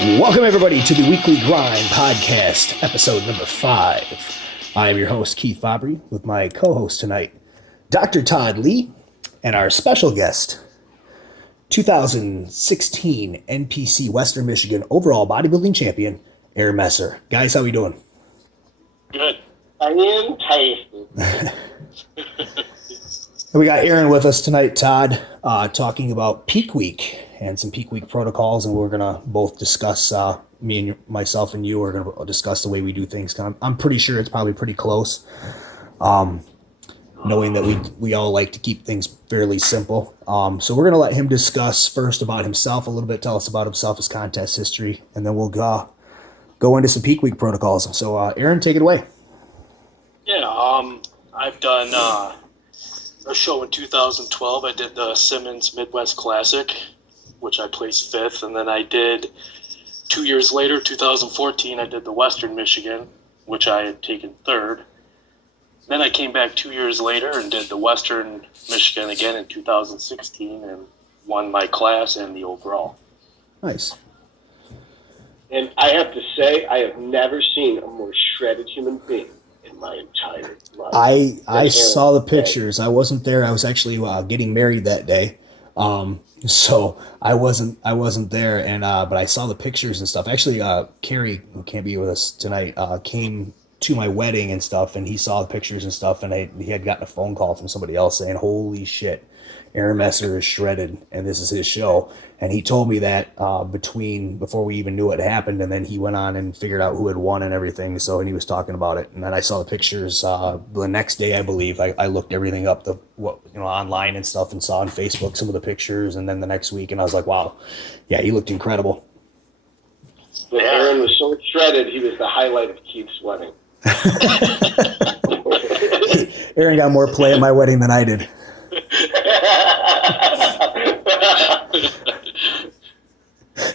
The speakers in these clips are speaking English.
Welcome, everybody, to the Weekly Grind Podcast, episode number 5. I am your host, Keith Fabbri, with my co-host tonight, Doctortoddlee, and our special guest, 2016 NPC Western Michigan overall bodybuilding champion, Aaron Messer. Guys, how we doing? Good. I am tired. We got Aaron with us tonight, Todd, talking about peak week and some peak week protocols, and we're gonna both discuss myself and you are gonna discuss the way we do things. I'm pretty sure it's probably pretty close, knowing that we all like to keep things fairly simple. So we're gonna let him discuss first about himself a little bit, tell us about himself, his contest history, and then we'll go into some peak week protocols. So Aaron, take it away. Yeah, I've done a show in 2012. I did the Simmons Midwest Classic, which I placed 5th, and then I did 2 years later, 2014, I did the Western Michigan, which I had taken 3rd. Then I came back 2 years later and did the Western Michigan again in 2016 and won my class and the overall. Nice. And I have to say, I have never seen a more shredded human being in my entire life. I saw the pictures. I wasn't there. I was actually getting married that day. So I wasn't there, and but I saw the pictures and stuff. Actually, Carrie, who can't be with us tonight, came to my wedding and stuff, and he saw the pictures and stuff, and he had gotten a phone call from somebody else saying, "Holy shit, Aaron Messer is shredded, and this is his show." And he told me that before we even knew what happened, and then he went on and figured out who had won and everything. So, and he was talking about it, and then I saw the pictures the next day, I believe. I looked everything up, online and stuff, and saw on Facebook some of the pictures, and then the next week, and I was like, wow, yeah, he looked incredible. But Aaron was so shredded, he was the highlight of Keith's wedding. Aaron got more play at my wedding than I did.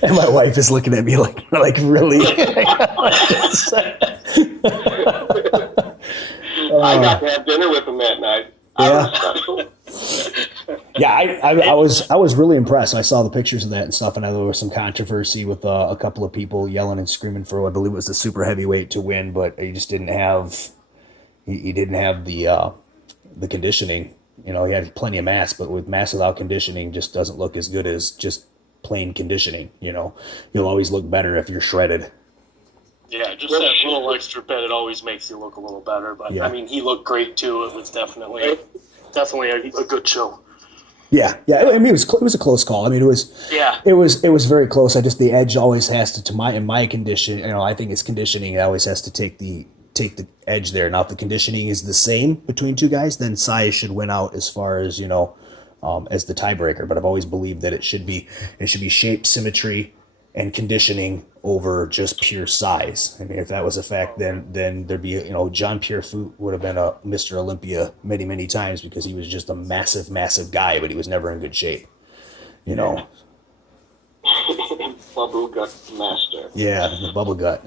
And my wife is looking at me like really? I got to have dinner with him that night. Yeah. Yeah, I was really impressed. I saw the pictures of that and stuff, and there was some controversy with a couple of people yelling and screaming for, I believe it was the super heavyweight to win, but he just didn't have the conditioning. You know, he had plenty of mass, but with mass without conditioning just doesn't look as good as just plain conditioning. You know, you'll always look better if you're shredded. Yeah, just that little extra bit, it always makes you look a little better. But yeah. I mean, he looked great too. It was definitely a good show. Yeah. I mean, it was a close call. I mean, it was very close. The edge always has to in my condition. You know, I think it's conditioning. It always has to take the edge there. Now, if the conditioning is the same between two guys, then size should win out as far as, as the tiebreaker. But I've always believed that it should be shape, symmetry, and conditioning over just pure size. I mean, if that was a fact, then there'd be, John Pierre-Foot would have been a Mr. Olympia many, many times because he was just a massive, massive guy, but he was never in good shape, Bubble gut master. Yeah, the bubble gut.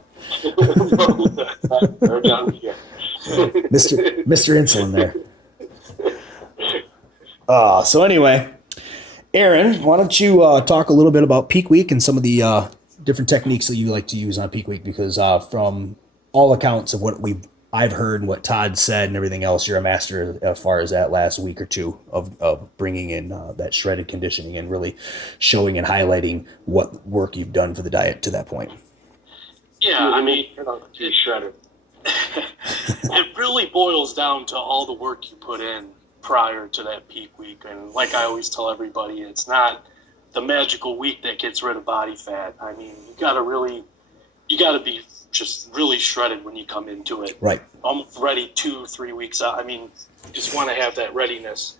Mr. Insulin there. So anyway, Aaron, why don't you talk a little bit about peak week and some of the different techniques that you like to use on peak week? Because from all accounts of what I've heard and what Todd said and everything else, you're a master as far as that last week or two of bringing in that shredded conditioning and really showing and highlighting what work you've done for the diet to that point. Yeah, I mean, you're shredded. It really boils down to all the work you put in prior to that peak week. And like I always tell everybody, it's not the magical week that gets rid of body fat. I mean, you gotta be just really shredded when you come into it. Right. Almost ready 2-3 weeks out. I mean, you just want to have that readiness.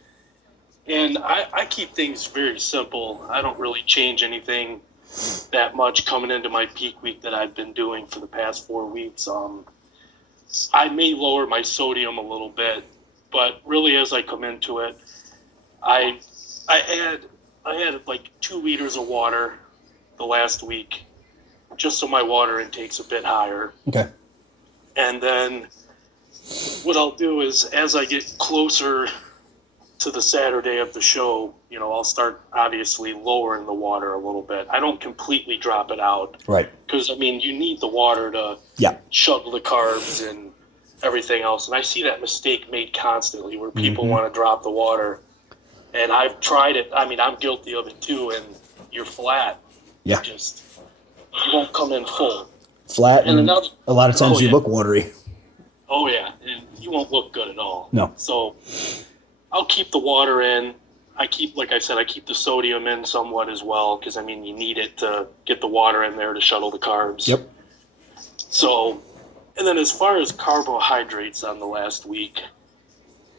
And I keep things very simple. I don't really change anything that much coming into my peak week that I've been doing for the past 4 weeks. I may lower my sodium a little bit, but really as I come into it, I had like 2 liters of water the last week, just so my water intake's a bit higher. Okay. And then what I'll do is as I get closer to the Saturday of the show, I'll start obviously lowering the water a little bit. I don't completely drop it out. Right. Because, you need the water to shuttle the carbs and everything else. And I see that mistake made constantly where people want to drop the water. And I've tried it. I'm guilty of it too. And you're flat. Yeah. You won't come in full. Flat, and a lot of times you look watery. Oh, yeah. And you won't look good at all. No. So I'll keep the water in. Like I said, I keep the sodium in somewhat as well because, you need it to get the water in there to shuttle the carbs. Yep. So, and then as far as carbohydrates on the last week,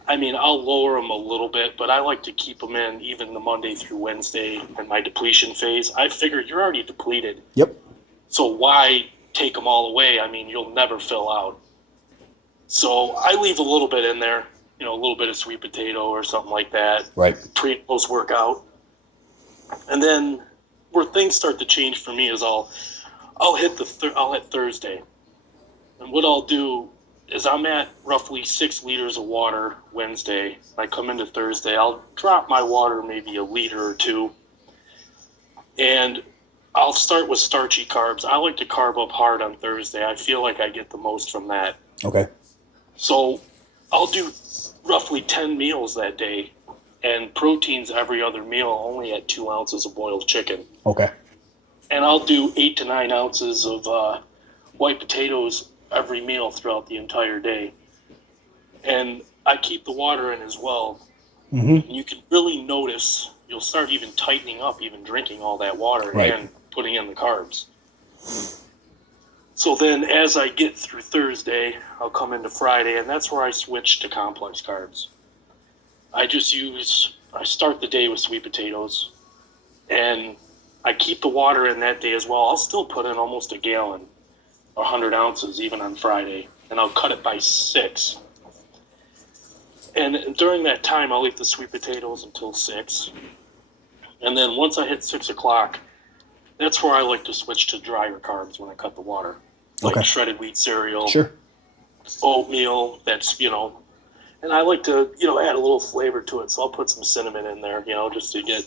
I'll lower them a little bit, but I like to keep them in even the Monday through Wednesday in my depletion phase. I figure you're already depleted. Yep. So why take them all away? You'll never fill out. So I leave a little bit in there. A little bit of sweet potato or something like that. Right. Post workout. And then where things start to change for me is I'll hit Thursday. And what I'll do is I'm at roughly 6 liters of water Wednesday. I come into Thursday, I'll drop my water maybe a liter or 2. And I'll start with starchy carbs. I like to carb up hard on Thursday. I feel like I get the most from that. Okay. So I'll do roughly 10 meals that day, and proteins every other meal, only at 2 ounces of boiled chicken. Okay. And I'll do 8 to 9 ounces of white potatoes every meal throughout the entire day. And I keep the water in as well. Mm-hmm. You can really notice, you'll start even tightening up, even drinking all that water and putting in the carbs. So then as I get through Thursday, I'll come into Friday, and that's where I switch to complex carbs. I start the day with sweet potatoes, and I keep the water in that day as well. I'll still put in almost a gallon, 100 ounces, even on Friday, and I'll cut it by 6. And during that time, I'll eat the sweet potatoes until 6. And then once I hit 6 o'clock, that's where I like to switch to drier carbs when I cut the water. Like shredded wheat cereal, oatmeal, that's, and I like to, add a little flavor to it. So I'll put some cinnamon in there, just to get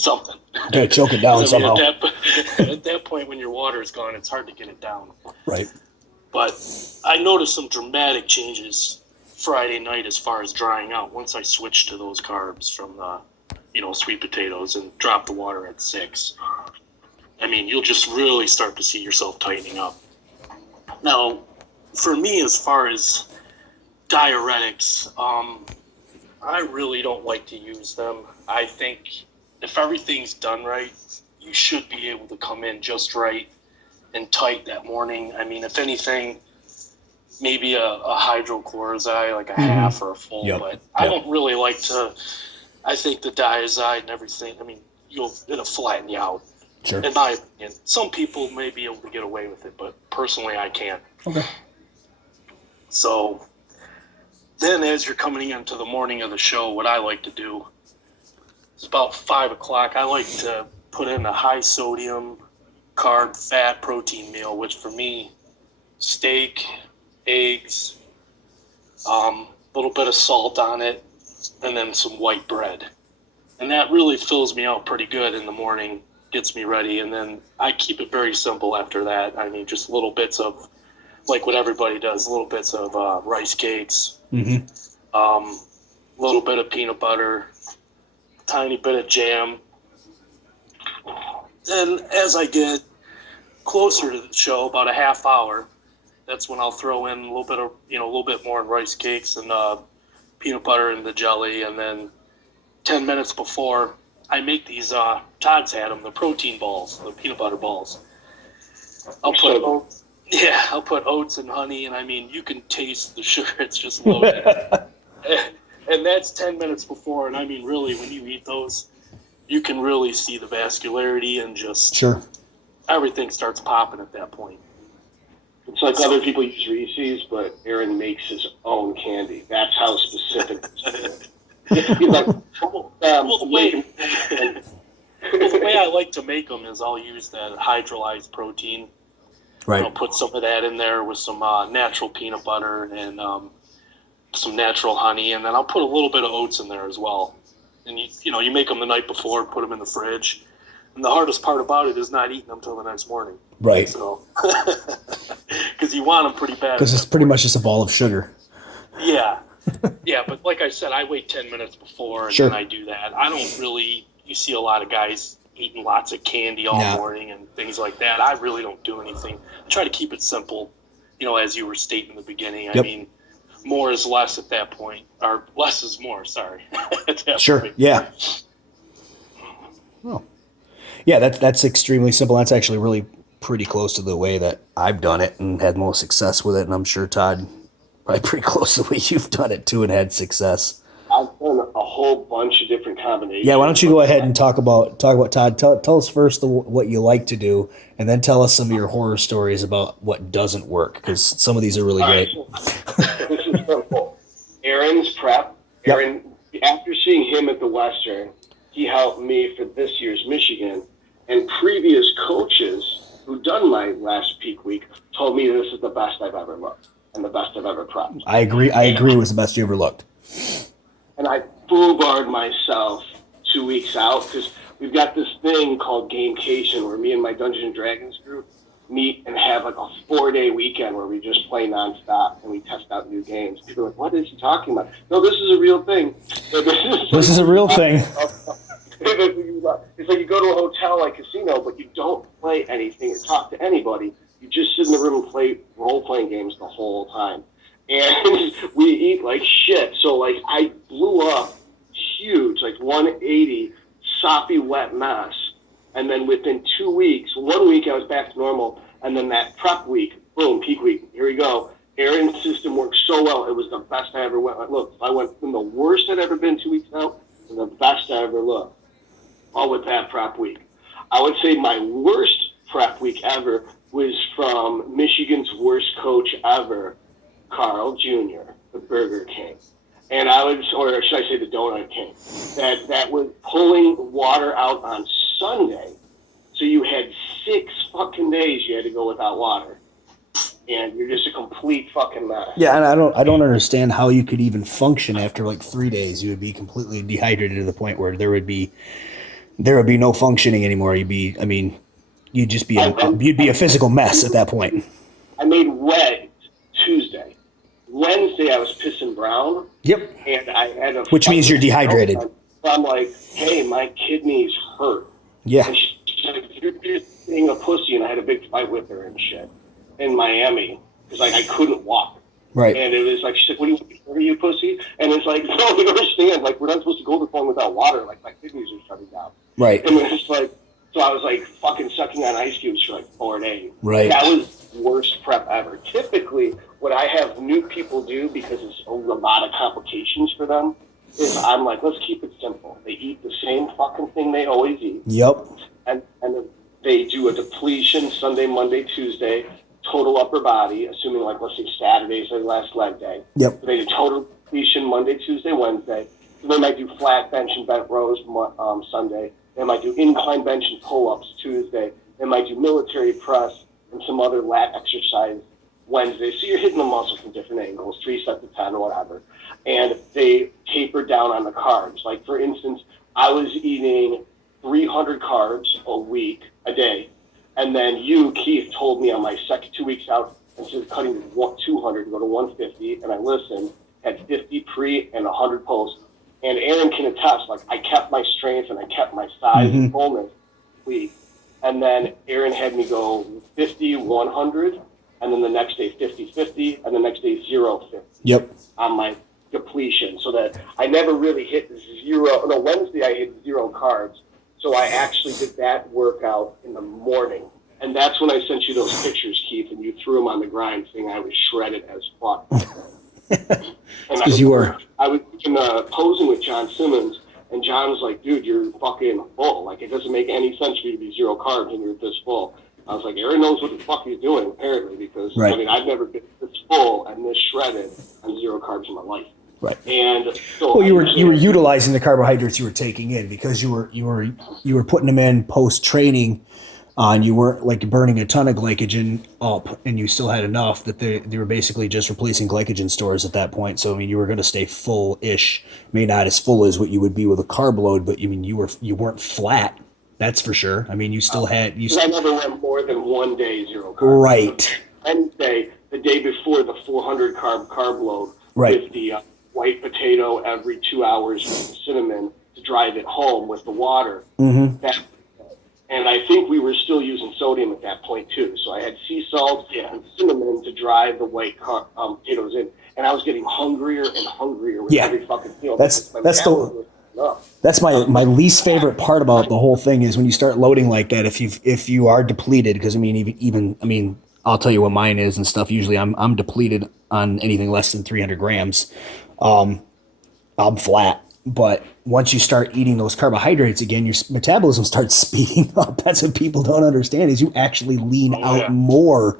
something. Okay, choke it down somehow. At that point, when your water is gone, it's hard to get it down. Right. But I noticed some dramatic changes Friday night as far as drying out once I switched to those carbs from the, sweet potatoes and dropped the water at 6. You'll just really start to see yourself tightening up. Now, for me, as far as diuretics, I really don't like to use them. I think if everything's done right, you should be able to come in just right and tight that morning. If anything, maybe a hydrochloride, like a half or a full, but I don't really like to. I think the diazide and everything, it'll flatten you out. Sure. In my opinion. Some people may be able to get away with it, but personally I can't. Okay. So then as you're coming into the morning of the show, what I like to do is about 5 o'clock, I like to put in a high sodium, carb, fat, protein meal, which for me, steak, eggs, little bit of salt on it, and then some white bread. And that really fills me out pretty good in the morning, gets me ready, and then I keep it very simple after that. Just little bits of, like what everybody does, little bits of rice cakes, little bit of peanut butter, tiny bit of jam. Then as I get closer to the show, about a half hour, that's when I'll throw in a little bit of, a little bit more rice cakes and peanut butter and the jelly, and then 10 minutes before, I make these, Todd's had them, the protein balls, the peanut butter balls. I'll put oats and honey, and you can taste the sugar, it's just loaded. And that's 10 minutes before, and really, when you eat those, you can really see the vascularity and just everything starts popping at that point. It's like other people use Reese's, but Aaron makes his own candy. That's how specific it's the way I like to make them is I'll use that hydrolyzed protein. Right. I'll put some of that in there with some natural peanut butter and some natural honey, and then I'll put a little bit of oats in there as well. And you make them the night before, put them in the fridge. And the hardest part about it is not eating them till the next morning. Right. So, because you want them pretty bad. Because it's pretty much just a ball of sugar. Yeah. Yeah, but like I said, I wait 10 minutes before, and then I do that. I don't really, you see a lot of guys eating lots of candy all morning and things like that. I really don't do anything. I try to keep it simple, as you were stating in the beginning. I mean, more is less at that point, or less is more, sorry. At that point. Yeah. Oh. Yeah, that's extremely simple. That's actually really pretty close to the way that I've done it and had most success with it. And I'm sure, Todd, probably pretty close to the way you've done it too and had success. I've done a whole bunch of different combinations. Yeah, why don't you go ahead and talk about Todd? Tell us first what you like to do, and then tell us some of your horror stories about what doesn't work, because some of these are really great. Right, this is simple. Aaron's prep. Aaron, after seeing him at the Western, he helped me for this year's Michigan, and previous coaches who done my last peak week told me this is the best I've ever looked and the best I've ever prepped. I agree. I agree. It was the best you ever looked. And I full-barred myself 2 weeks out because we've got this thing called Gamecation where me and my Dungeons and Dragons group meet and have like a 4-day weekend where we just play nonstop and we test out new games. People are like, what is he talking about? No, this is a real thing. This is a real thing. It's like you go to a hotel like casino, but you don't play anything or talk to anybody. You just sit in the room and play role-playing games the whole time. And we eat like shit. So, like, I blew up huge, like 180, soppy, wet mess. And then within 2 weeks, 1 week I was back to normal. And then that prep week, boom, peak week, here we go. Aaron's system worked so well. It was the best I ever went. Like, look, I went from the worst I'd ever been 2 weeks out to the best I ever looked. All with that prep week. I would say my worst prep week ever was from Michigan's worst coach ever, Carl Jr., the Burger King. And I was, or should I say the Donut King, that was pulling water out on Sunday. So you had 6 fucking days you had to go without water. And you're just a complete fucking mess. Yeah, and I don't understand how you could even function after like 3 days. You would be completely dehydrated to the point where there would be no functioning anymore. You'd be a physical mess at that point. I made wet Tuesday. Wednesday I was pissing brown. Yep. And I had a which means you're dehydrated. I'm like, hey, my kidneys hurt. Yeah. And she's like, you're just being a pussy, and I had a big fight with her and shit in Miami because like I couldn't walk. Right. And it was like, she's like, what are you, pussy? And it's like, no, you understand. Like, we're not supposed to go to the phone without water. Like, my kidneys are shutting down. Right. And it's like, so I was like fucking sucking on ice cubes for like 4 days. Right. That was the worst prep ever. Typically, what I have new people do, because it's a lot of complications for them, is I'm like, let's keep it simple. They eat the same fucking thing they always eat. Yep. And they do a depletion Sunday, Monday, Tuesday, total upper body, assuming like, let's say Saturday's their last leg day. Yep. So they do total depletion Monday, Tuesday, Wednesday. So they might do flat bench and bent rows Sunday. They might do incline bench and pull-ups Tuesday. They might do military press and some other lat exercise Wednesday. So you're hitting the muscle from different angles, 3 sets of 10 or whatever. And they taper down on the carbs. Like, for instance, I was eating 300 carbs a day. And then you, Keith, told me on my second 2 weeks out, instead of cutting to 200 to go to 150, and I listened, had 50 pre and 100 post. And Aaron can attest, like, I kept my strength and I kept my size and fullness week. And then Aaron had me go 50, 100, and then the next day 50, 50, and the next day 0, 50. Yep. On my depletion, so that I never really hit zero. No, Wednesday I hit 0 carbs. So I actually did that workout in the morning. And that's when I sent you those pictures, Keith, and you threw them on the grind saying I was shredded as fuck. Because you were. I was posing with John Simmons, and John was like, dude, you're fucking full. Like, it doesn't make any sense for you to be 0 carbs and you're this full. I was like, Aaron knows what the fuck he's doing, apparently, because, right. I mean, I've never been this full and this shredded on 0 carbs in my life. Right. And so well, you were utilizing the carbohydrates you were taking in because you were putting them in post training and you weren't like burning a ton of glycogen up, and you still had enough that they were basically just replacing glycogen stores at that point. So I mean, you were going to stay full-ish, maybe not as full as what you would be with a carb load, but I mean, you weren't flat. That's for sure. I mean, you still had I never went more than 1 day 0 carbs. Right. Wednesday, the day before the 400 carb load, right, with the white potato every 2 hours with the cinnamon to drive it home with the water. Mm-hmm. And I think we were still using sodium at that point too. So I had sea salt and cinnamon to drive the white potatoes in, and I was getting hungrier and hungrier with every fucking meal. That's my least favorite part about the whole thing is when you start loading like that. If you are depleted, because I mean I'll tell you what mine is and stuff. Usually I'm depleted on anything less than 300 grams. I'm flat. But once you start eating those carbohydrates again, your metabolism starts speeding up. That's what people don't understand is you actually lean out more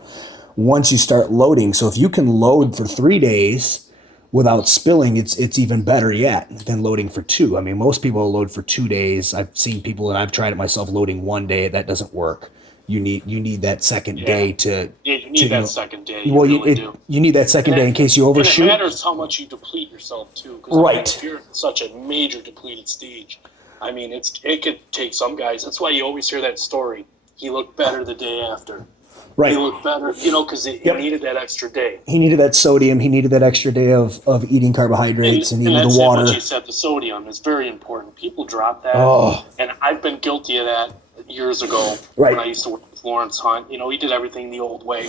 once you start loading. So if you can load for 3 days without spilling, it's even better yet than loading for 2. I mean, most people load for 2 days. I've seen people, and I've tried it myself, loading 1 day. That doesn't work. You need that second day to. Yeah, you need that second day. You need that second day in case you overshoot. And it matters how much you deplete yourself too. Right. If you're in such a major depleted stage, I mean, it could take some guys. That's why you always hear that story. He looked better the day after. Right. He looked better, because he needed that extra day. He needed that sodium. He needed that extra day of eating carbohydrates and needed the water. What you said, the sodium is very important. People drop that, and I've been guilty of that years ago when I used to work with Lawrence Hunt. He did everything the old way,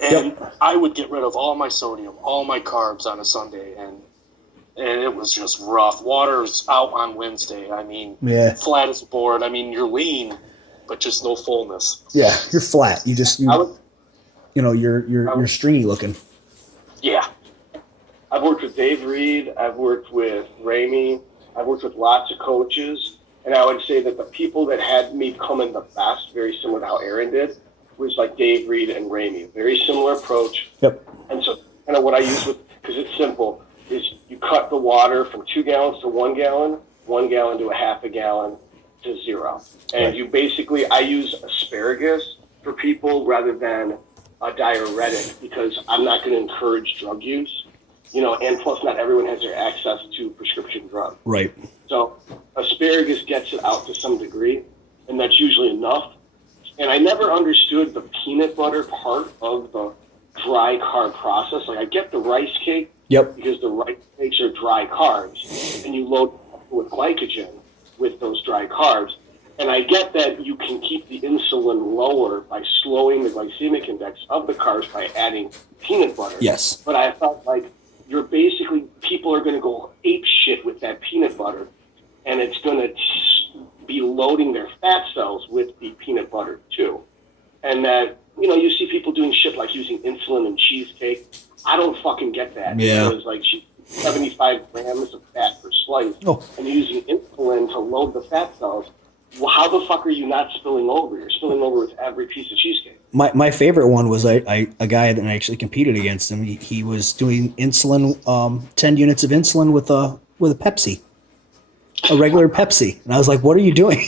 and I would get rid of all my sodium, all my carbs on a Sunday, and it was just rough. Water's out on Wednesday. I mean, flat as a board. I mean, you're lean, but just no fullness. Yeah, you're flat. You're stringy looking. Yeah. I've worked with Dave Reed. I've worked with Ramey. I've worked with lots of coaches. And I would say that the people that had me come in the best, very similar to how Aaron did, was like Dave Reed and Ramey. Very similar approach. Yep. And so kind of what I use because it's simple, is you cut the water from 2 gallons to 1 gallon, 1 gallon to a half a gallon to 0. And you basically, I use asparagus for people rather than a diuretic because I'm not going to encourage drug use, and plus not everyone has their access to prescription drugs. Right. So asparagus gets it out to some degree, and that's usually enough. And I never understood the peanut butter part of the dry carb process. Like I get the rice cake because the rice cakes are dry carbs, and you load with glycogen with those dry carbs. And I get that you can keep the insulin lower by slowing the glycemic index of the carbs by adding peanut butter. Yes. But I felt like people are going to go ape shit with that peanut butter, and it's going to be loading their fat cells with the peanut butter too. And that, you see people doing shit like using insulin in cheesecake. I don't fucking get that. Yeah. Because like 75 grams of fat per slice, and you're using insulin to load the fat cells. Well, how the fuck are you not spilling over? You're spilling over with every piece of cheesecake. My favorite one was a guy that I actually competed against him. He was doing insulin, 10 units of insulin with a Pepsi, a regular Pepsi, and I was like, "What are you doing?"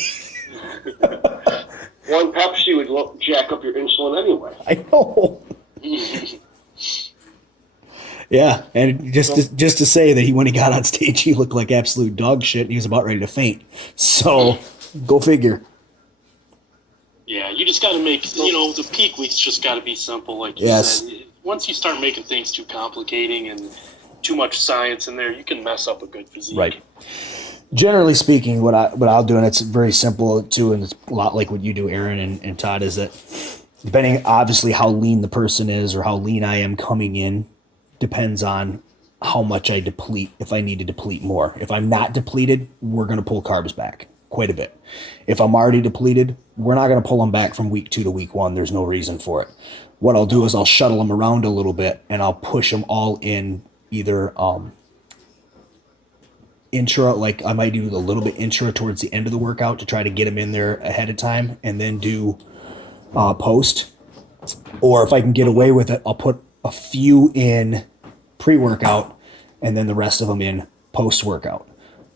One Pepsi would jack up your insulin anyway. I know. Yeah, and just to say that when he got on stage, he looked like absolute dog shit, and he was about ready to faint. So, go figure. Yeah, you just got to make, the peak weeks just got to be simple, like you said. Once you start making things too complicating and too much science in there, you can mess up a good physique. Right. Generally speaking, what I'll do, and it's very simple too, and it's a lot like what you do, Aaron and Todd, is that depending obviously how lean the person is or how lean I am coming in, depends on how much I deplete, if I need to deplete more. If I'm not depleted, we're going to pull carbs back quite a bit. If I'm already depleted, we're not going to pull them back from week 2 to week 1. There's no reason for it. What I'll do is I'll shuttle them around a little bit, and I'll push them all in either intra, like I might do a little bit intra towards the end of the workout to try to get them in there ahead of time, and then do post. Or if I can get away with it, I'll put a few in pre-workout and then the rest of them in post-workout.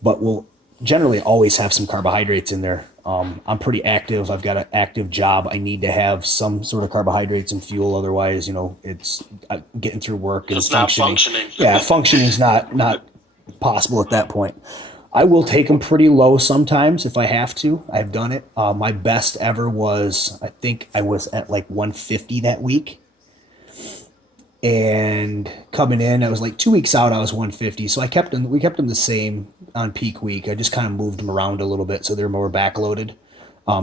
But we'll generally always have some carbohydrates in there I'm pretty active. I've got an active job. I need to have some sort of carbohydrates and fuel. Otherwise, it's getting through work and It's not functioning. functioning. Yeah, functioning is not possible at that point. I will take them pretty low sometimes if I have to. I've done it. My best ever was, I think I was at like 150 that week. And coming in, I was like 2 weeks out, I was 150. So we kept them the same on peak week. I just kind of moved them around a little bit so they're more backloaded,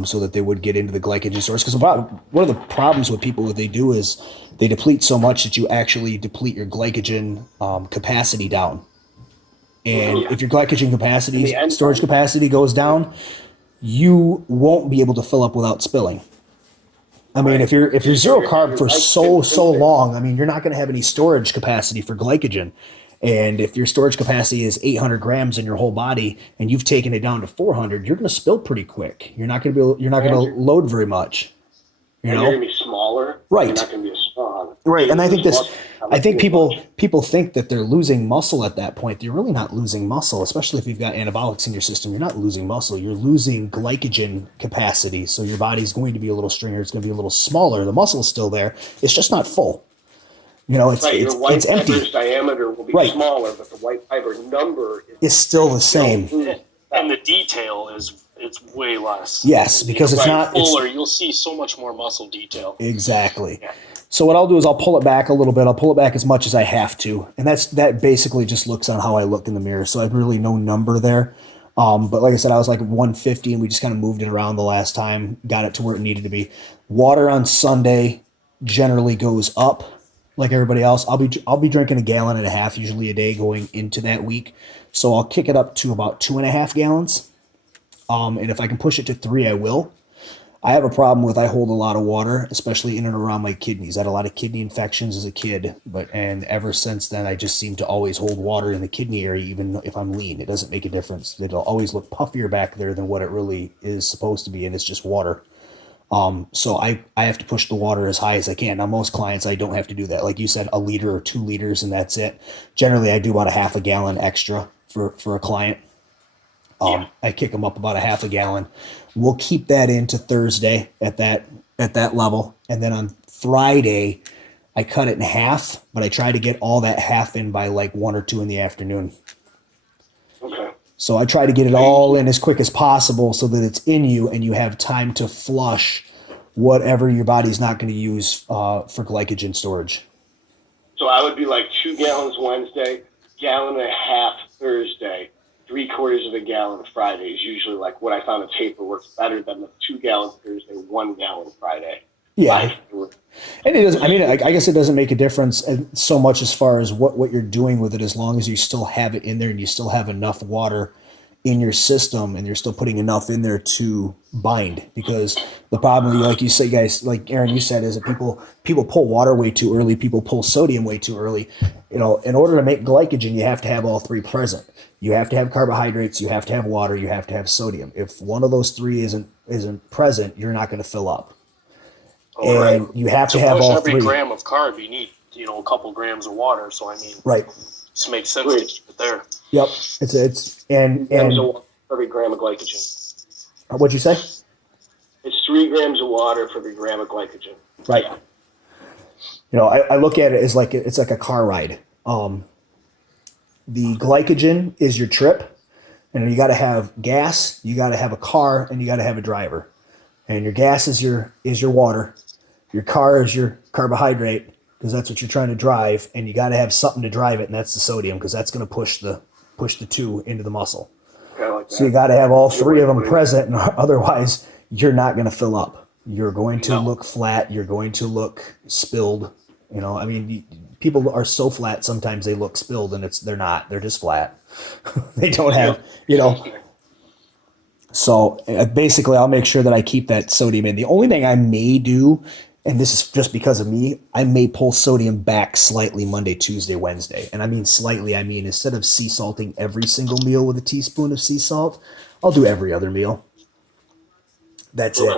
so that they would get into the glycogen source. Because one of the problems with people, what they do is they deplete so much that you actually deplete your glycogen capacity down. And if your glycogen capacity, storage capacity goes down, you won't be able to fill up without spilling. I mean, if you're zero carb for so long, I mean, you're not going to have any storage capacity for glycogen. And if your storage capacity is 800 grams in your whole body and you've taken it down to 400, you're going to spill pretty quick. You're not going to load very much. You're going to be smaller. Right. You're not going to be as strong. Right. And I think people think that they're losing muscle at that point. You're really not losing muscle, especially if you've got anabolics in your system. You're not losing muscle. You're losing glycogen capacity. So your body's going to be a little stringier. It's going to be a little smaller. The muscle is still there. It's just not full. Your white fiber's diameter will be smaller, but the white fiber number is still the same. And the detail it's way less. Yes, because it's not fuller. You'll see so much more muscle detail. Exactly. Yeah. So what I'll do is I'll pull it back a little bit. I'll pull it back as much as I have to, and that basically just looks on how I look in the mirror. So I have really no number there. But like I said, I was like 150, and we just kind of moved it around the last time, got it to where it needed to be. Water on Sunday generally goes up, like everybody else. I'll be drinking 1.5 gallons usually a day going into that week. So I'll kick it up to about 2.5 gallons. And if I can push it to 3, I will. I have a problem with I hold a lot of water, especially in and around my kidneys. I had a lot of kidney infections as a kid, and ever since then, I just seem to always hold water in the kidney area, even if I'm lean. It doesn't make a difference. It'll always look puffier back there than what it really is supposed to be, and it's just water. So I have to push the water as high as I can. Now, most clients, I don't have to do that. Like you said, 1 liter or 2 liters, and that's it. Generally, I do about 0.5 gallon extra for a client. I kick them up about 0.5 gallon. We'll keep that into Thursday at that level. And then on Friday, I cut it in half, but I try to get all that half in by like 1 or 2 in the afternoon. Okay. So I try to get it all in as quick as possible so that it's in you and you have time to flush whatever your body's not going to use for glycogen storage. So I would be like 2 gallons Wednesday, 1.5 gallons Thursday, 0.75 gallon Friday is usually like what I found a taper works better than the 2 gallons Thursday, 1 gallon Friday. Yeah. And it doesn't, I mean, I guess it doesn't make a difference so much as far as what you're doing with it, as long as you still have it in there and you still have enough water in your system and you're still putting enough in there to bind. Because the problem, like you say, guys, like Aaron, you said, is that people pull water way too early. People pull sodium way too early. In order to make glycogen, you have to have all 3 present. You have to have carbohydrates, you have to have water, you have to have sodium. If one of those 3 isn't present, you're not going to fill up. And you have to have all 3. Every gram of carb, you need, a couple grams of water. So, I mean, right. It makes sense to keep it there. Yep. It's every gram of glycogen. What'd you say? It's 3 grams of water for every gram of glycogen. Right. I look at it as like it's like a car ride. The glycogen is your trip, and you got to have gas, you got to have a car, and you got to have a driver. And your gas is your water, your car is your carbohydrate, because that's what you're trying to drive, and you got to have something to drive it, and that's the sodium, because that's going to push the 2 into the muscle. So you got to have all 3 of them present, and otherwise you're not going to fill up. You're going to look flat. You're going to look spilled. I mean, people are so flat sometimes they look spilled, and they're not. They're just flat. They don't have, So basically, I'll make sure that I keep that sodium in. The only thing I may do, and this is just because of me, I may pull sodium back slightly Monday, Tuesday, Wednesday. And I mean slightly, I mean instead of sea salting every single meal with a teaspoon of sea salt, I'll do every other meal. That's it.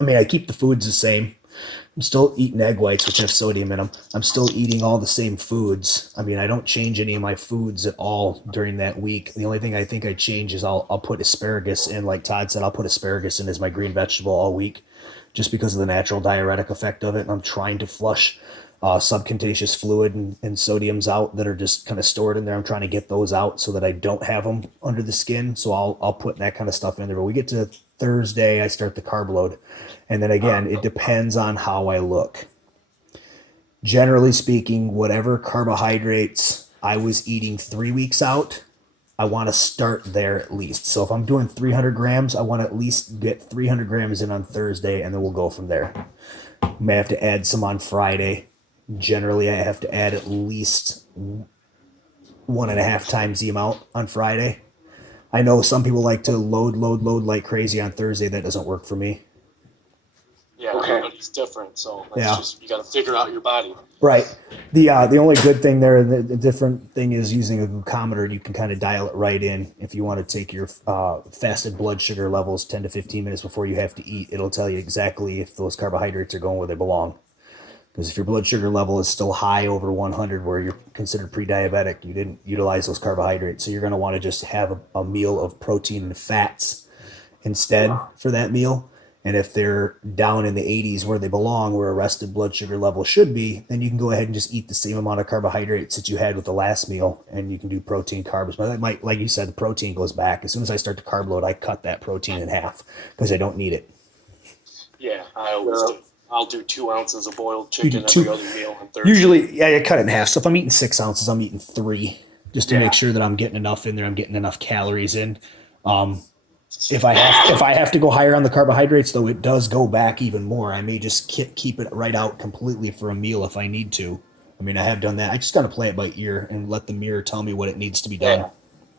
I mean, I keep the foods the same. I'm still eating egg whites, which have sodium in them. I'm still eating all the same foods. I mean, I don't change any of my foods at all during that week. The only thing I think I change is I'll put asparagus in, like Todd said, I'll put asparagus in as my green vegetable all week just because of the natural diuretic effect of it. And I'm trying to flush subcutaneous fluid and sodiums out that are just kind of stored in there. I'm trying to get those out so that I don't have them under the skin. So I'll put that kind of stuff in there. But we get to Thursday, I start the carb load. And then again, it depends on how I look. Generally speaking, whatever carbohydrates I was eating 3 weeks out, I want to start there at least. So if I'm doing 300 grams, I want to at least get 300 grams in on Thursday, and then we'll go from there. May have to add some on Friday. Generally, I have to add at least 1.5 times the amount on Friday. I know some people like to load like crazy on Thursday. That doesn't work for me. Yeah, everybody's different, so just, you got to figure out your body. Right. The only good thing there, the different thing is using a glucometer. You can kind of dial it right in. If you want to take your fasted blood sugar levels 10 to 15 minutes before you have to eat, it'll tell you exactly if those carbohydrates are going where they belong. Because if your blood sugar level is still high over 100 where you're considered pre-diabetic, you didn't utilize those carbohydrates. So you're going to want to just have a meal of protein and fats instead for that meal. And if they're down in the 80s where they belong, where a rested blood sugar level should be, then you can go ahead and just eat the same amount of carbohydrates that you had with the last meal, and you can do protein carbs. But that might, like you said, the protein goes back. As soon as I start the carb load, I cut that protein in half because I don't need it. Yeah, I always do. I'll do 2 ounces of boiled chicken every other meal on Thursday. Usually, you cut it in half. So if I'm eating 6 ounces, I'm eating 3 just to make sure that I'm getting enough in there. I'm getting enough calories in. If I have to go higher on the carbohydrates, though, it does go back even more. I may just keep it right out completely for a meal if I need to. I mean, I have done that. I just got to play it by ear and let the mirror tell me what it needs to be done. Yeah,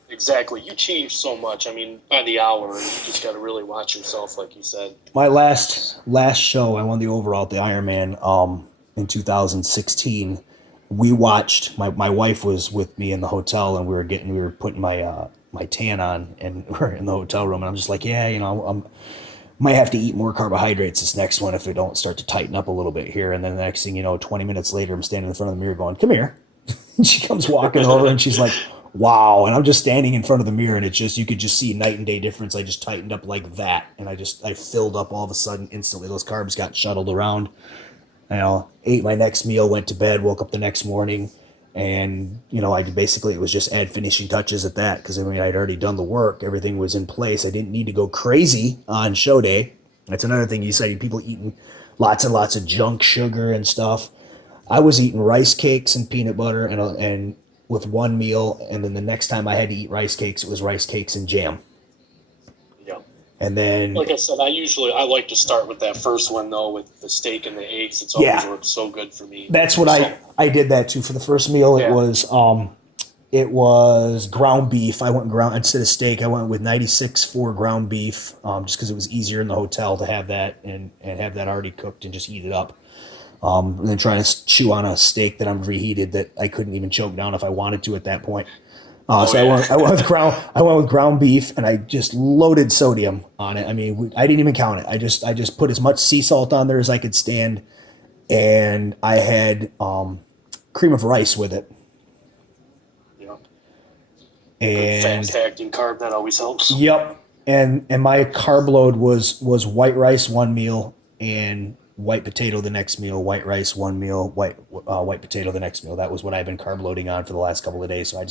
exactly. You change so much. I mean, by the hour, you just got to really watch yourself, like you said. My last show, I won the overall at the Ironman in 2016. We watched. My wife was with me in the hotel, and we were putting my tan on, and we're in the hotel room, and I'm just like, I might have to eat more carbohydrates this next one if we don't start to tighten up a little bit here. And then the next thing you know, 20 minutes later, I'm standing in front of the mirror going, come here. She comes walking over and she's like, wow. And I'm just standing in front of the mirror, and you could just see night and day difference. I just tightened up like that. And I filled up all of a sudden instantly. Those carbs got shuttled around. Ate my next meal, went to bed, woke up the next morning. And, it was just add finishing touches at that. Because, I'd already done the work. Everything was in place. I didn't need to go crazy on show day. That's another thing you said, people eating lots and lots of junk sugar and stuff. I was eating rice cakes and peanut butter and with one meal. And then the next time I had to eat rice cakes, it was rice cakes and jam. Yeah. And then, like I said, I like to start with that first one, though, with the steak and the eggs. It's always worked so good for me. That's what I did that too. For the first meal, it was ground beef. I went ground instead of steak. I went with 96.4 ground beef, just because it was easier in the hotel to have that and have that already cooked and just heat it up. And then trying to chew on a steak that I'm reheated that I couldn't even choke down if I wanted to at that point. I went with ground beef, and I just loaded sodium on it. I didn't even count it. I just put as much sea salt on there as I could stand, and I had cream of rice with it. Yeah. And fast-acting carb, that always helps. Yep. And my carb load was white rice one meal and white potato the next meal, white rice one meal, white potato the next meal. That was what I've been carb loading on for the last couple of days. So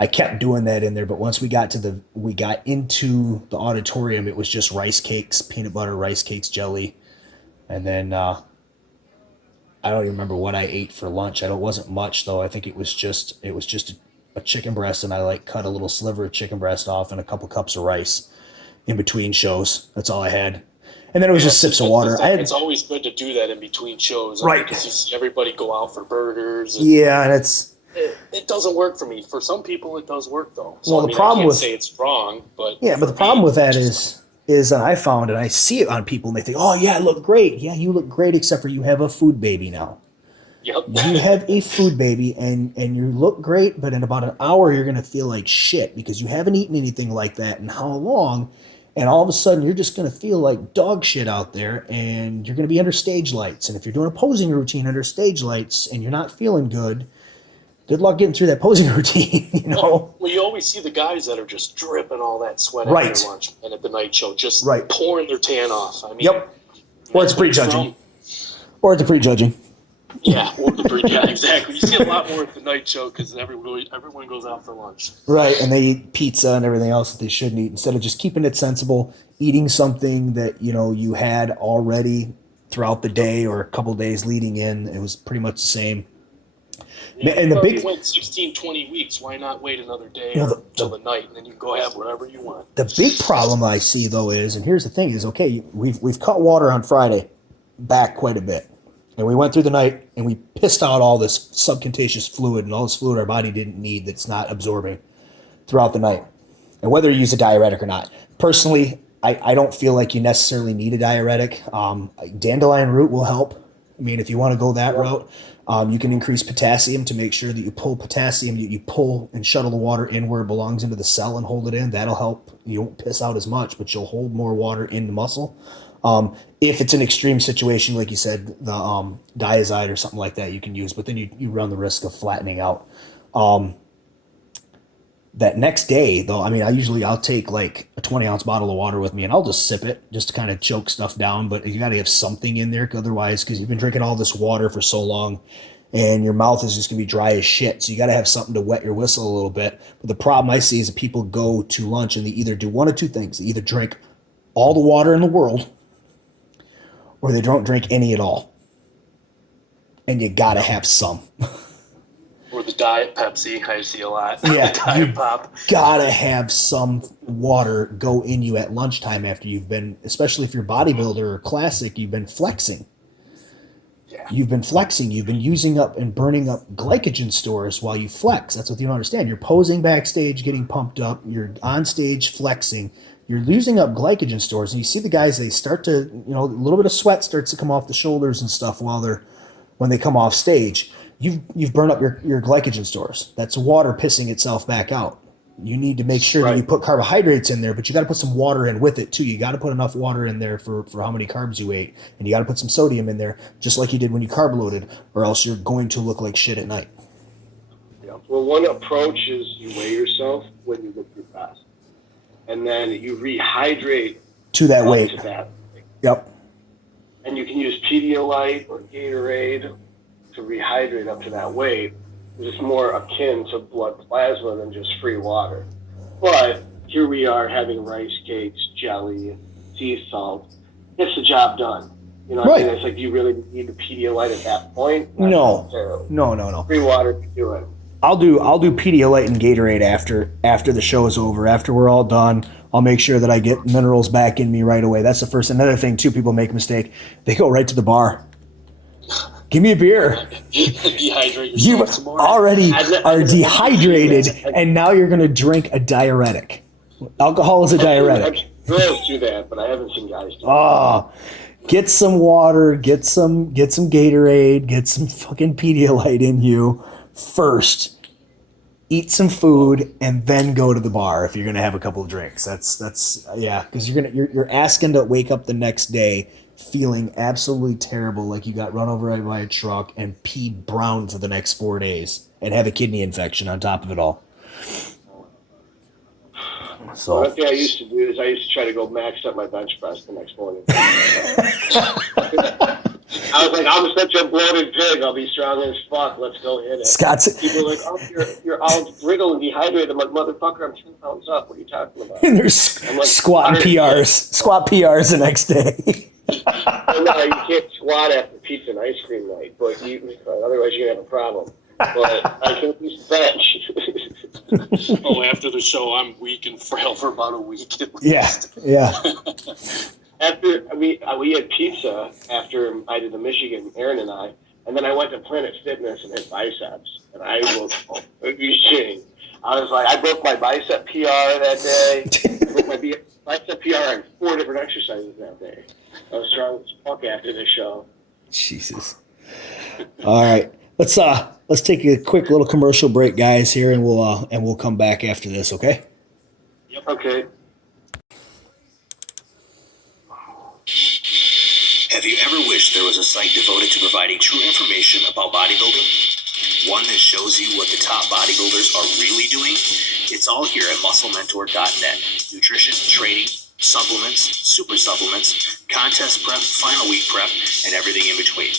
I kept doing that in there, but once we got into the auditorium, it was just rice cakes, peanut butter, rice cakes, jelly, and then I don't even remember what I ate for lunch. It wasn't much though. I think it was just a chicken breast, and I cut a little sliver of chicken breast off and a couple cups of rice in between shows. That's all I had. And then it was just sips of water. It's always good to do that in between shows, right? Because you see everybody go out for burgers. And it doesn't work for me. For some people, it does work though. So, the problem I can't say it's wrong, but but the problem with that is I found, and I see it on people, and they think, oh yeah, I look great. Yeah, you look great, except for you have a food baby now. Yep. You have a food baby, and you look great, but in about an hour, you're going to feel like shit because you haven't eaten anything like that in how long? And all of a sudden, you're just going to feel like dog shit out there, and you're going to be under stage lights. And if you're doing a posing routine under stage lights and you're not feeling good luck getting through that posing routine, you know? Well, you always see the guys that are just dripping all that sweat Right. after lunch and at the night show, just Right. pouring their tan off. I mean, Yep. Or it's prejudging. Or it's prejudging. Yeah, yeah, exactly. You see a lot more at the night show because everyone goes out for lunch. Right, and they eat pizza and everything else that they shouldn't eat instead of just keeping it sensible, eating something that, you know, you had already throughout the day or a couple days leading in. It was pretty much the same. Yeah, and the big you went 16, 20 weeks. Why not wait another day till the night, and then you can go have whatever you want. The big problem I see though is, and here's the thing: is okay, we've cut water on Friday back quite a bit, and we went through the night and we pissed out all this subcutaneous fluid and all this fluid our body didn't need that's not absorbing throughout the night. And whether you use a diuretic or not, personally, I don't feel like you necessarily need a diuretic. Dandelion root will help. I mean, if you want to go that route. You can increase potassium to make sure that you pull potassium, you pull and shuttle the water in where it belongs into the cell and hold it in. That'll help. You won't piss out as much, but you'll hold more water in the muscle. If it's an extreme situation, like you said, the Diazide or something like that you can use, but then you run the risk of flattening out. That next day, though, I mean, I'll take like a 20-ounce bottle of water with me, and I'll just sip it just to kind of choke stuff down. But you got to have something in there, otherwise, because you've been drinking all this water for so long, and your mouth is just gonna be dry as shit. So you got to have something to wet your whistle a little bit. But the problem I see is that people go to lunch and they either do one of two things: they either drink all the water in the world, or they don't drink any at all. And you got to have some. Or the Diet Pepsi, I see a lot. Yeah, Diet Pop. Gotta have some water go in you at lunchtime after you've been, especially if you're bodybuilder or classic, you've been flexing. Yeah. You've been flexing. You've been using up and burning up glycogen stores while you flex. That's what you don't understand. You're posing backstage, getting pumped up. You're on stage flexing. You're losing up glycogen stores. And you see the guys, they start to, a little bit of sweat starts to come off the shoulders and stuff when they come off stage. You've burned up your glycogen stores. That's water pissing itself back out. You need to make sure that you put carbohydrates in there, but you got to put some water in with it too. You got to put enough water in there for how many carbs you ate, and you got to put some sodium in there, just like you did when you carb loaded, or else you're going to look like shit at night. Yeah. Well, one approach is you weigh yourself when you look your best, and then you rehydrate to that weight. To that. Yep. And you can use Pedialyte or Gatorade to rehydrate up to that weight. It's more akin to blood plasma than just free water. But here we are having rice cakes, jelly, sea salt. Gets the job done. You know what I mean? It's like, do you really need the Pedialyte at that point? No. Free water can do it. I'll do Pedialyte and Gatorade after the show is over. After we're all done, I'll make sure that I get minerals back in me right away. That's the first. Another thing too, people make a mistake. They go right to the bar. Give me a beer. Dehydrate yourself You some more. already are dehydrated, and now you're going to drink a diuretic. Alcohol is a diuretic. Girls do that, but I haven't seen guys do that. Oh, get some water, get some Gatorade, get some fucking Pedialyte in you first. Eat some food and then go to the bar if you're going to have a couple of drinks. That's yeah, because you're asking to wake up the next day feeling absolutely terrible, like you got run over by a truck and pee brown for the next 4 days and have a kidney infection on top of it all. So one thing I used to do is I used to try to go max up my bench press the next morning. I was like, I'm such a bloated pig. I'll be strong as fuck. Let's go hit it. People are like, oh, you're all brittle and dehydrated. I'm like, motherfucker, I'm 10 pounds up. What are you talking about? And there's like, squat PRs the next day. No, you can't squat after pizza and ice cream night, but otherwise you're going to have a problem. But I can use bench. After the show, I'm weak and frail for about a week at least. Yeah. After we had pizza after I did the Michigan, Aaron and I, and then I went to Planet Fitness and hit biceps, and I was shitting. I was like, I broke my bicep PR that day. I broke my bicep PR on 4 different exercises that day. I was strong as fuck after the show. Jesus. All right, let's take a quick little commercial break, guys, here, and we'll come back after this. Okay. Yep. Okay. Have you ever wished there was a site devoted to providing true information about bodybuilding? One that shows you what the top bodybuilders are really doing? It's all here at musclementor.net. Nutrition, training, supplements, super supplements, contest prep, final week prep, and everything in between.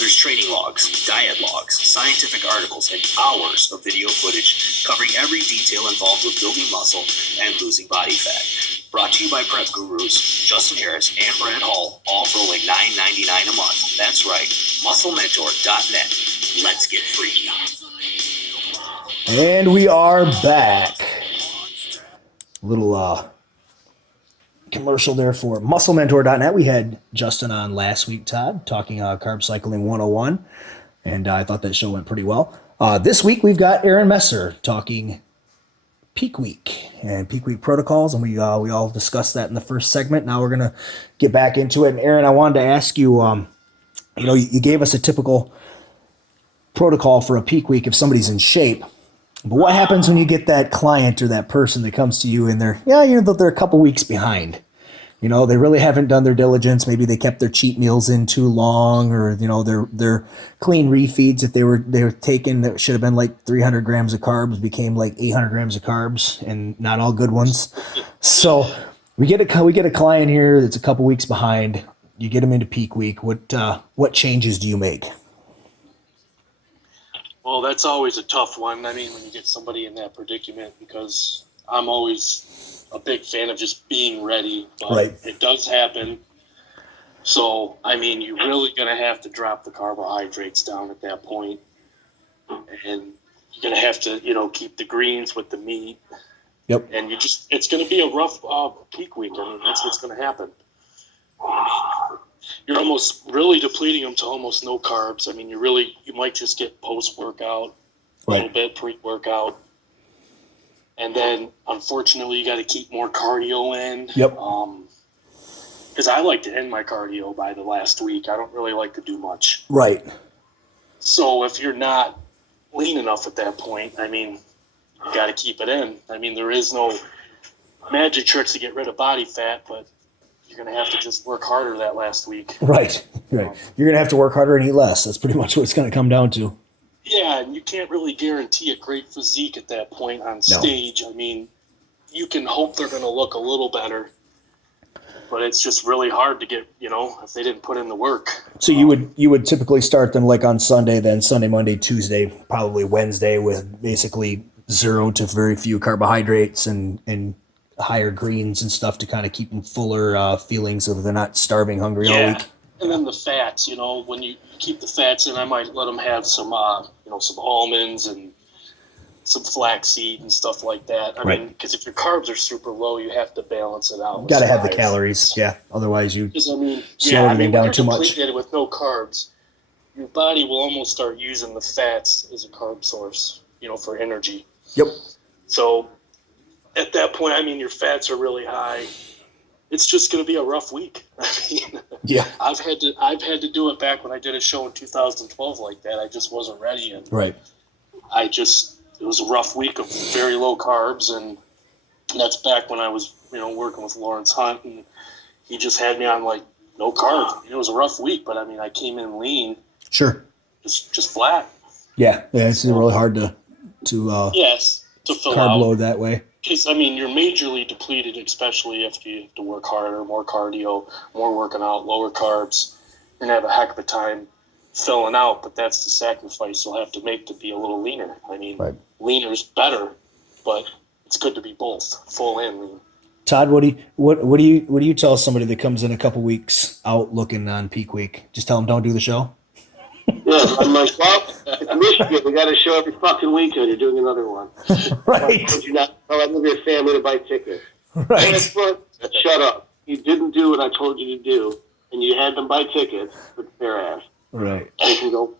There's training logs, diet logs, scientific articles, and hours of video footage covering every detail involved with building muscle and losing body fat. Brought to you by prep gurus Justin Harris and Brad Hall, all for only $9.99 a month. That's right, musclementor.net. Let's get freaky. And we are back. Little commercial there for musclementor.net. We had Justin on last week, Todd, talking Carb Cycling 101, and I thought that show went pretty well. This week we've got Aaron Messer talking peak week and peak week protocols, and we all discussed that in the first segment. Now we're going to get back into it. And Aaron, I wanted to ask you, you gave us a typical protocol for a peak week if somebody's in shape. But what happens when you get that client or that person that comes to you and they're a couple weeks behind? They really haven't done their diligence. Maybe they kept their cheat meals in too long, or their clean refeeds that they were taking that should have been like 300 grams of carbs became like 800 grams of carbs, and not all good ones. So we get a client here that's a couple weeks behind. You get them into peak week. What changes do you make? Well, that's always a tough one. I mean, when you get somebody in that predicament, because I'm always a big fan of just being ready, but right. It does happen. So, I mean, you're really going to have to drop the carbohydrates down at that point. And you're going to have to, keep the greens with the meat. Yep. And it's going to be a rough peak week. I mean, that's what's going to happen. You're almost really depleting them to almost no carbs. I mean, you might just get post-workout, a little bit pre-workout. And then, unfortunately, you got to keep more cardio in. Yep. Because I like to end my cardio by the last week. I don't really like to do much. Right. So if you're not lean enough at that point, I mean, you got to keep it in. I mean, there is no magic tricks to get rid of body fat, but you're going to have to just work harder that last week. Right. You're going to have to work harder and eat less. That's pretty much what it's going to come down to. Yeah, and you can't really guarantee a great physique at that point on stage. I mean, you can hope they're going to look a little better, but it's just really hard to get, if they didn't put in the work. So you would typically start them like on Sunday, then Sunday, Monday, Tuesday, probably Wednesday with basically 0 to very few carbohydrates and higher greens and stuff to kind of keep them fuller feeling so that they're not starving hungry all week. And then the fats, when you keep the fats in, I might let them have some, some almonds and some flaxseed and stuff like that. I mean, because if your carbs are super low, you have to balance it out. Got to have the calories, yeah. Otherwise, you slow everything down too much. With no carbs, your body will almost start using the fats as a carb source, for energy. Yep. So at that point, I mean, your fats are really high. It's just going to be a rough week. I mean, yeah. I've had to do it back when I did a show in 2012 like that. I just wasn't ready, and it was a rough week of very low carbs, and that's back when I was working with Lawrence Hunt, and he just had me on like no carbs. It was a rough week, but I mean, I came in lean. Sure. Just flat. Yeah, it's really hard to fill carb out. load that way. Because, I mean, you're majorly depleted, especially if you have to work harder, more cardio, more working out, lower carbs. You're going to have a heck of a time filling out, but that's the sacrifice you'll have to make to be a little leaner. I mean, leaner's better, but it's good to be both, full and lean. Todd, what do you tell somebody that comes in a couple weeks out looking on peak week? Just tell them don't do the show? Yeah, I'm like, well, it's Michigan. We got a show every fucking weekend. You're doing another one. Right. I told you not to tell your family to buy tickets. Right. Shut up. You didn't do what I told you to do, and you had them buy tickets with their ass. Right. They can go,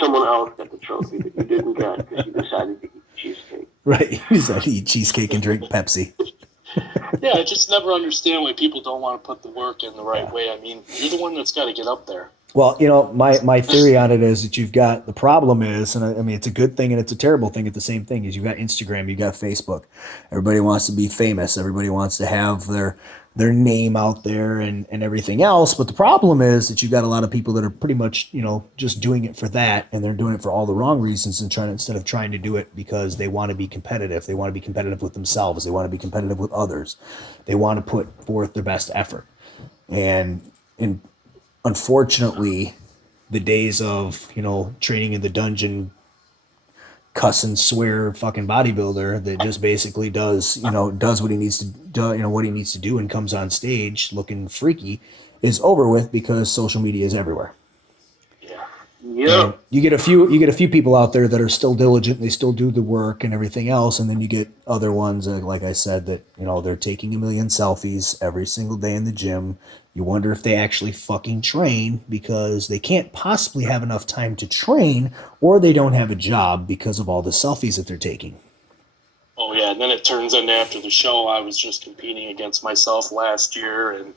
someone else got the trophy that you didn't get because you decided to eat cheesecake. Right. You decided to eat cheesecake and drink Pepsi. Yeah, I just never understand why people don't want to put the work in the right way. I mean, you're the one that's got to get up there. Well, my theory on it is that you've got, the problem is, and I mean, it's a good thing and it's a terrible thing at the same thing, is you've got Instagram, you've got Facebook. Everybody wants to be famous. Everybody wants to have their name out there and everything else. But the problem is that you've got a lot of people that are pretty much, just doing it for that, and they're doing it for all the wrong reasons and instead of trying to do it because they want to be competitive. They want to be competitive with themselves. They want to be competitive with others. They want to put forth their best effort. And unfortunately, the days of, training in the dungeon, cuss and swear fucking bodybuilder that just basically does what he needs to do, what he needs to do and comes on stage looking freaky is over with because social media is everywhere. Yeah. And you get a few people out there that are still diligent, they still do the work and everything else, and then you get other ones like I said that they're taking a million selfies every single day in the gym. You wonder if they actually fucking train because they can't possibly have enough time to train, or they don't have a job because of all the selfies that they're taking. Oh, yeah, and then it turns into after the show, I was just competing against myself last year, and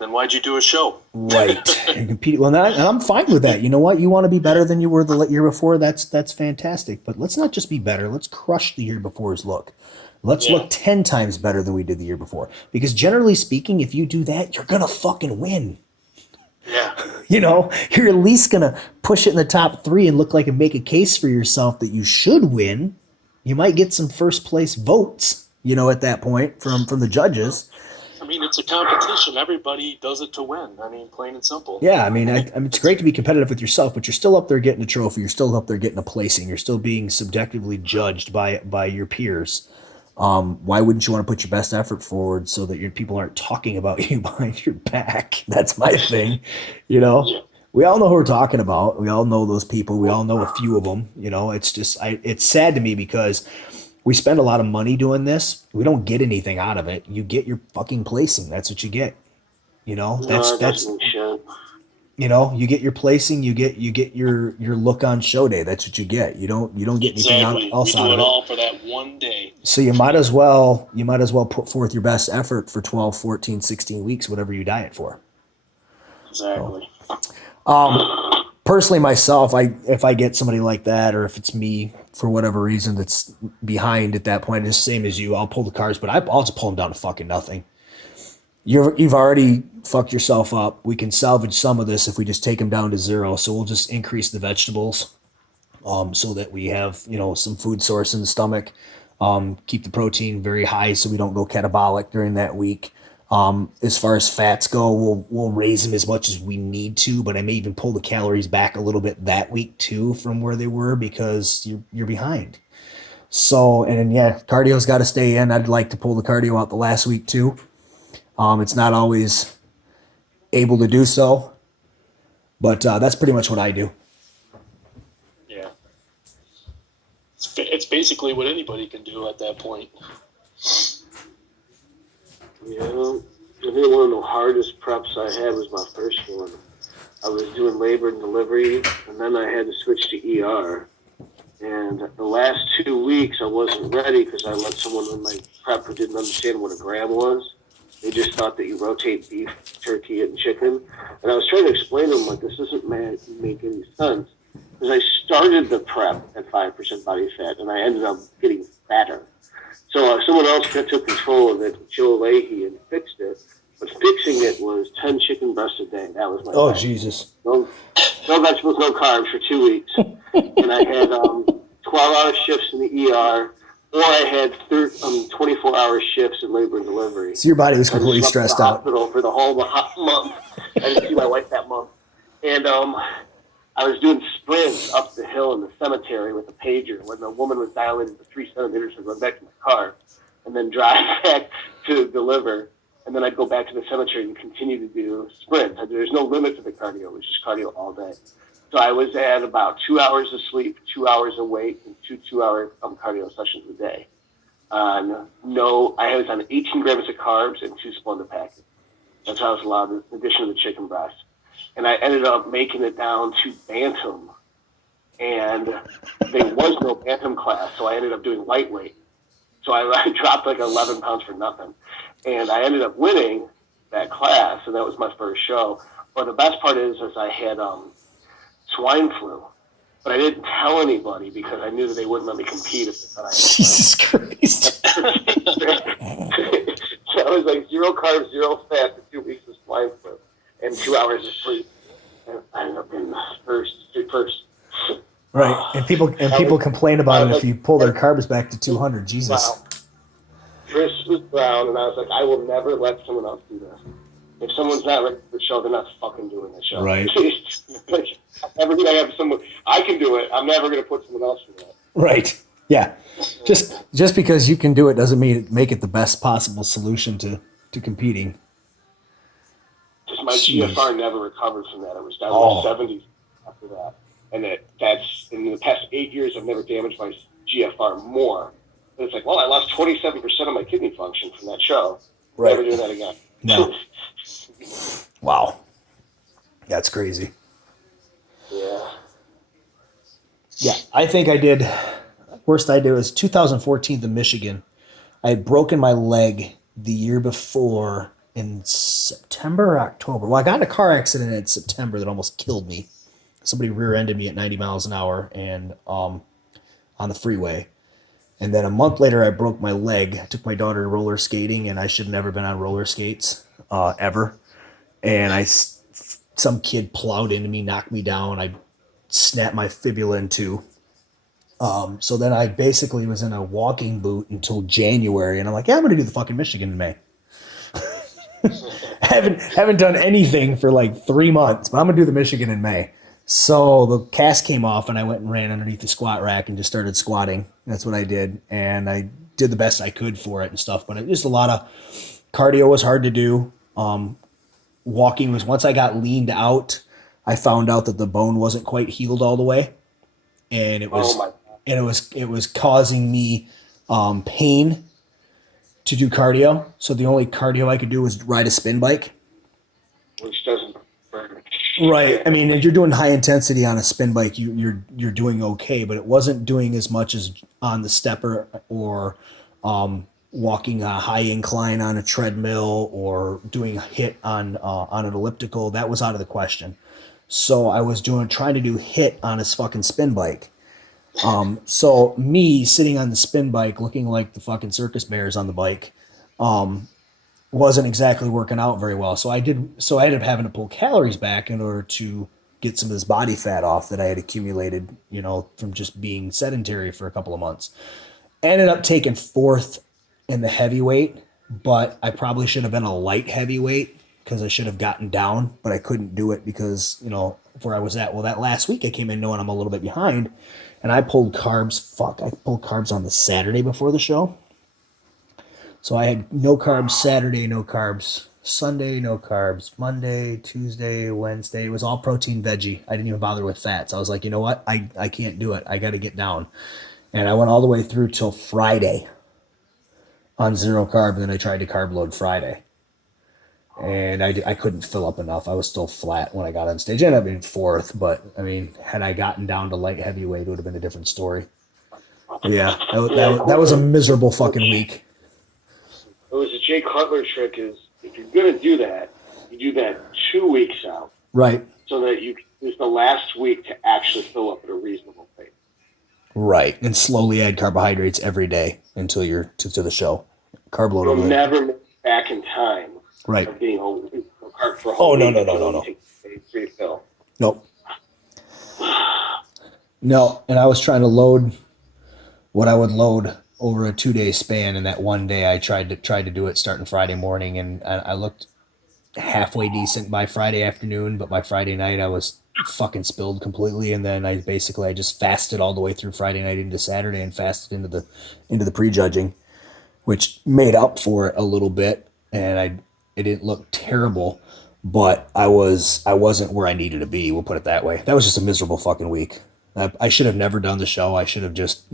then why'd you do a show? Right. And compete. Well, and I'm fine with that. You know what? You want to be better than you were the year before? That's fantastic. But let's not just be better. Let's crush the year before's look. Let's look 10 times better than we did the year before. Because generally speaking, if you do that, you're going to fucking win. Yeah. You're at least going to push it in the top 3 and look like and make a case for yourself that you should win. You might get some first place votes, at that point from the judges. I mean, it's a competition. Everybody does it to win. I mean, plain and simple. Yeah, I mean, it's great to be competitive with yourself, but you're still up there getting a trophy. You're still up there getting a placing. You're still being subjectively judged by your peers. Why wouldn't you want to put your best effort forward so that your people aren't talking about you behind your back? That's my thing, Yeah. We all know who we're talking about. We all know those people. We all know a few of them. It's just, it's sad to me because we spend a lot of money doing this. We don't get anything out of it. You get your fucking placing. That's what you get. That's you get your placing. You get your look on show day. That's what you get. You don't get anything else out of it. You do it all for that one day. So you might as well put forth your best effort for 12, 14, 16 weeks, whatever you diet for. Exactly. Personally, myself, if I get somebody like that, or if it's me for whatever reason that's behind at that point, it's the same as you. I'll pull the carbs, but I'll just pull them down to fucking nothing. You've already fucked yourself up. We can salvage some of this if we just take them down to 0. So we'll just increase the vegetables, so that we have some food source in the stomach. Keep the protein very high so we don't go catabolic during that week. As far as fats go, we'll raise them as much as we need to, but I may even pull the calories back a little bit that week too from where they were because you're behind. So, and then, cardio's got to stay in. I'd like to pull the cardio out the last week too. It's not always able to do so, but that's pretty much what I do. Yeah. It's basically what anybody can do at that point. Yeah, I think one of the hardest preps I had was my first one. I was doing labor and delivery, and then I had to switch to ER. And the last 2 weeks, I wasn't ready because I let someone in my prep who didn't understand what a gram was. They just thought that you rotate beef, turkey, and chicken. And I was trying to explain to them, this doesn't make any sense. Because I started the prep at 5% body fat, and I ended up getting fatter. So someone else took control of it, Joe Leahy, and fixed it. But fixing it was 10 chicken breasts a day. That was my plan. Jesus. No vegetables, no carbs for 2 weeks. And I had 12-hour shifts in the ER, or I had 24-hour shifts in labor and delivery. So your body was completely stressed out. Hospital for the whole month. I didn't see my wife that month. And I was doing sprints up the hill in the cemetery with a pager when the woman was dilated to 3 centimeters to go back to my car and then drive back to deliver. And then I'd go back to the cemetery and continue to do sprints. There's no limit to the cardio. It was just cardio all day. So I was at about 2 hours of sleep, 2 hours of weight, and two 2-hour cardio sessions a day. I was on 18 grams of carbs and 2 Splenda packets. That's how I was allowed, in addition to the chicken breast. And I ended up making it down to Bantam. And there was no Bantam class, so I ended up doing lightweight. So I dropped like 11 pounds for nothing. And I ended up winning that class, and that was my first show. But the best part is I had swine flu. But I didn't tell anybody because I knew that they wouldn't let me compete if they thought I had Jesus Christ. So was like 0 carbs, 0 fat for 2 weeks of swine flu and 2 hours of sleep. And I ended up in first. Right, and people complain about it if you pull their carbs back to 200. Jesus. Wow. Chris was brown, and I was like, I will never let someone else do this. If someone's not ready for the show, they're not fucking doing the show. Right. Like, I'm never gonna have someone. I can do it. I'm never gonna put someone else through that. Right. Yeah. Just because you can do it doesn't mean make it the best possible solution to competing. Just my GFR never recovered from that. It was down in the 70s after that, and that's in the past 8 years I've never damaged my GFR more. But it's like, well, I lost 27% of my kidney function from that show. Right. Never doing that again. No. Wow. That's crazy. Yeah. Yeah, I think I did. Worst I did was 2014 in Michigan. I had broken my leg the year before in September or October. Well, I got in a car accident in September that almost killed me. Somebody rear-ended me at 90 miles an hour and on the freeway. And then a month later, I broke my leg. I took my daughter roller skating, and I should have never been on roller skates ever. And some kid plowed into me, knocked me down. I snapped my fibula in two. So then I basically was in a walking boot until January, and I'm like, yeah, I'm going to do the fucking Michigan in May. haven't done anything for like 3 months, but I'm going to do the Michigan in May. So the cast came off, and I went and ran underneath the squat rack and just started squatting. That's what I did, and I did the best I could for it and stuff. But it just a lot of cardio was hard to do. Walking was, once I got leaned out, I found out that the bone wasn't quite healed all the way, and it was causing me pain to do cardio. So the only cardio I could do was ride a spin bike. Which doesn't burn. Right. I mean, if you're doing high intensity on a spin bike, you're doing okay, but it wasn't doing as much as on the stepper or walking a high incline on a treadmill or doing a hit on an elliptical. That was out of the question. So I was trying to do hit on his fucking spin bike. So me sitting on the spin bike looking like the fucking circus bears on the bike wasn't exactly working out very well. So I ended up having to pull calories back in order to get some of this body fat off that I had accumulated, from just being sedentary for a couple of months. Ended up taking fourth in the heavyweight, but I probably should have been a light heavyweight because I should have gotten down, but I couldn't do it because, where I was at. Well, that last week I came in knowing I'm a little bit behind, and I pulled carbs. I pulled carbs on the Saturday before the show. So I had no carbs Saturday, no carbs Sunday, no carbs Monday, Tuesday, Wednesday. It was all protein veggie. I didn't even bother with fats. I was like, you know what? I can't do it. I got to get down. And I went all the way through till Friday on 0 carb, and then I tried to carb load Friday. And I couldn't fill up enough. I was still flat when I got on stage. I ended up being fourth, but, I mean, had I gotten down to light heavyweight, it would have been a different story. But yeah, that was a miserable fucking week. It was a Jay Cutler trick is, if you're going to do that, you do that 2 weeks out. Right. So that you can use the last week to actually fill up at a reasonable pace. Right. And slowly add carbohydrates every day until you're to the show. Carb load. You'll never make it back in time. Right. Of being a carb for a whole week. No. Refill. Nope. No. And I was trying to load what I would load over a 2-day span, and that one day I tried to do it starting Friday morning, and I looked halfway decent by Friday afternoon, but by Friday night I was fucking spilled completely, and then I just fasted all the way through Friday night into Saturday and fasted into the prejudging, which made up for it a little bit, and it didn't look terrible, but I wasn't where I needed to be, we'll put it that way. That was just a miserable fucking week. I should have never done the show. I should have just,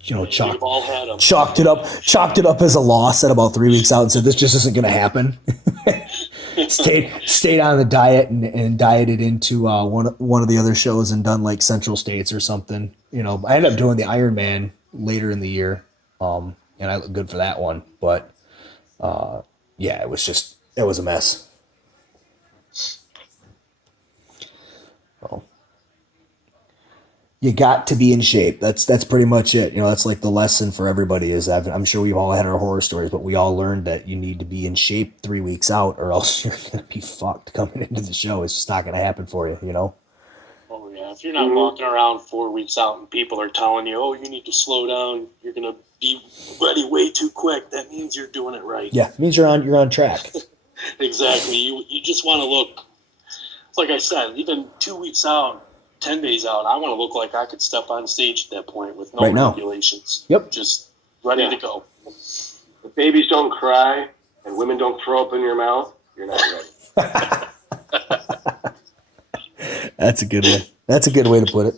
chalked it up as a loss at about 3 weeks out and said, this just isn't going to happen. stayed on the diet and dieted into one of the other shows and done like Central States or something. I ended up doing the Ironman later in the year, and I looked good for that one. But yeah, it was a mess. Well, You got to be in shape. That's pretty much it. You know, that's like the lesson for everybody is I'm sure we've all had our horror stories, but we all learned that you need to be in shape 3 weeks out or else you're going to be fucked coming into the show. It's just not going to happen for you, you know? Oh, yeah. If you're not walking around 4 weeks out and people are telling you, oh, you need to slow down, you're going to be ready way too quick, that means you're doing it right. Yeah, it means you're on track. Exactly. You just want to look, like I said, even 2 weeks out, 10 days out, I want to look like I could step on stage at that point with no regulations. Yep. Just ready to go. If babies don't cry and women don't throw up in your mouth, you're not ready. That's a good one. That's a good way to put it.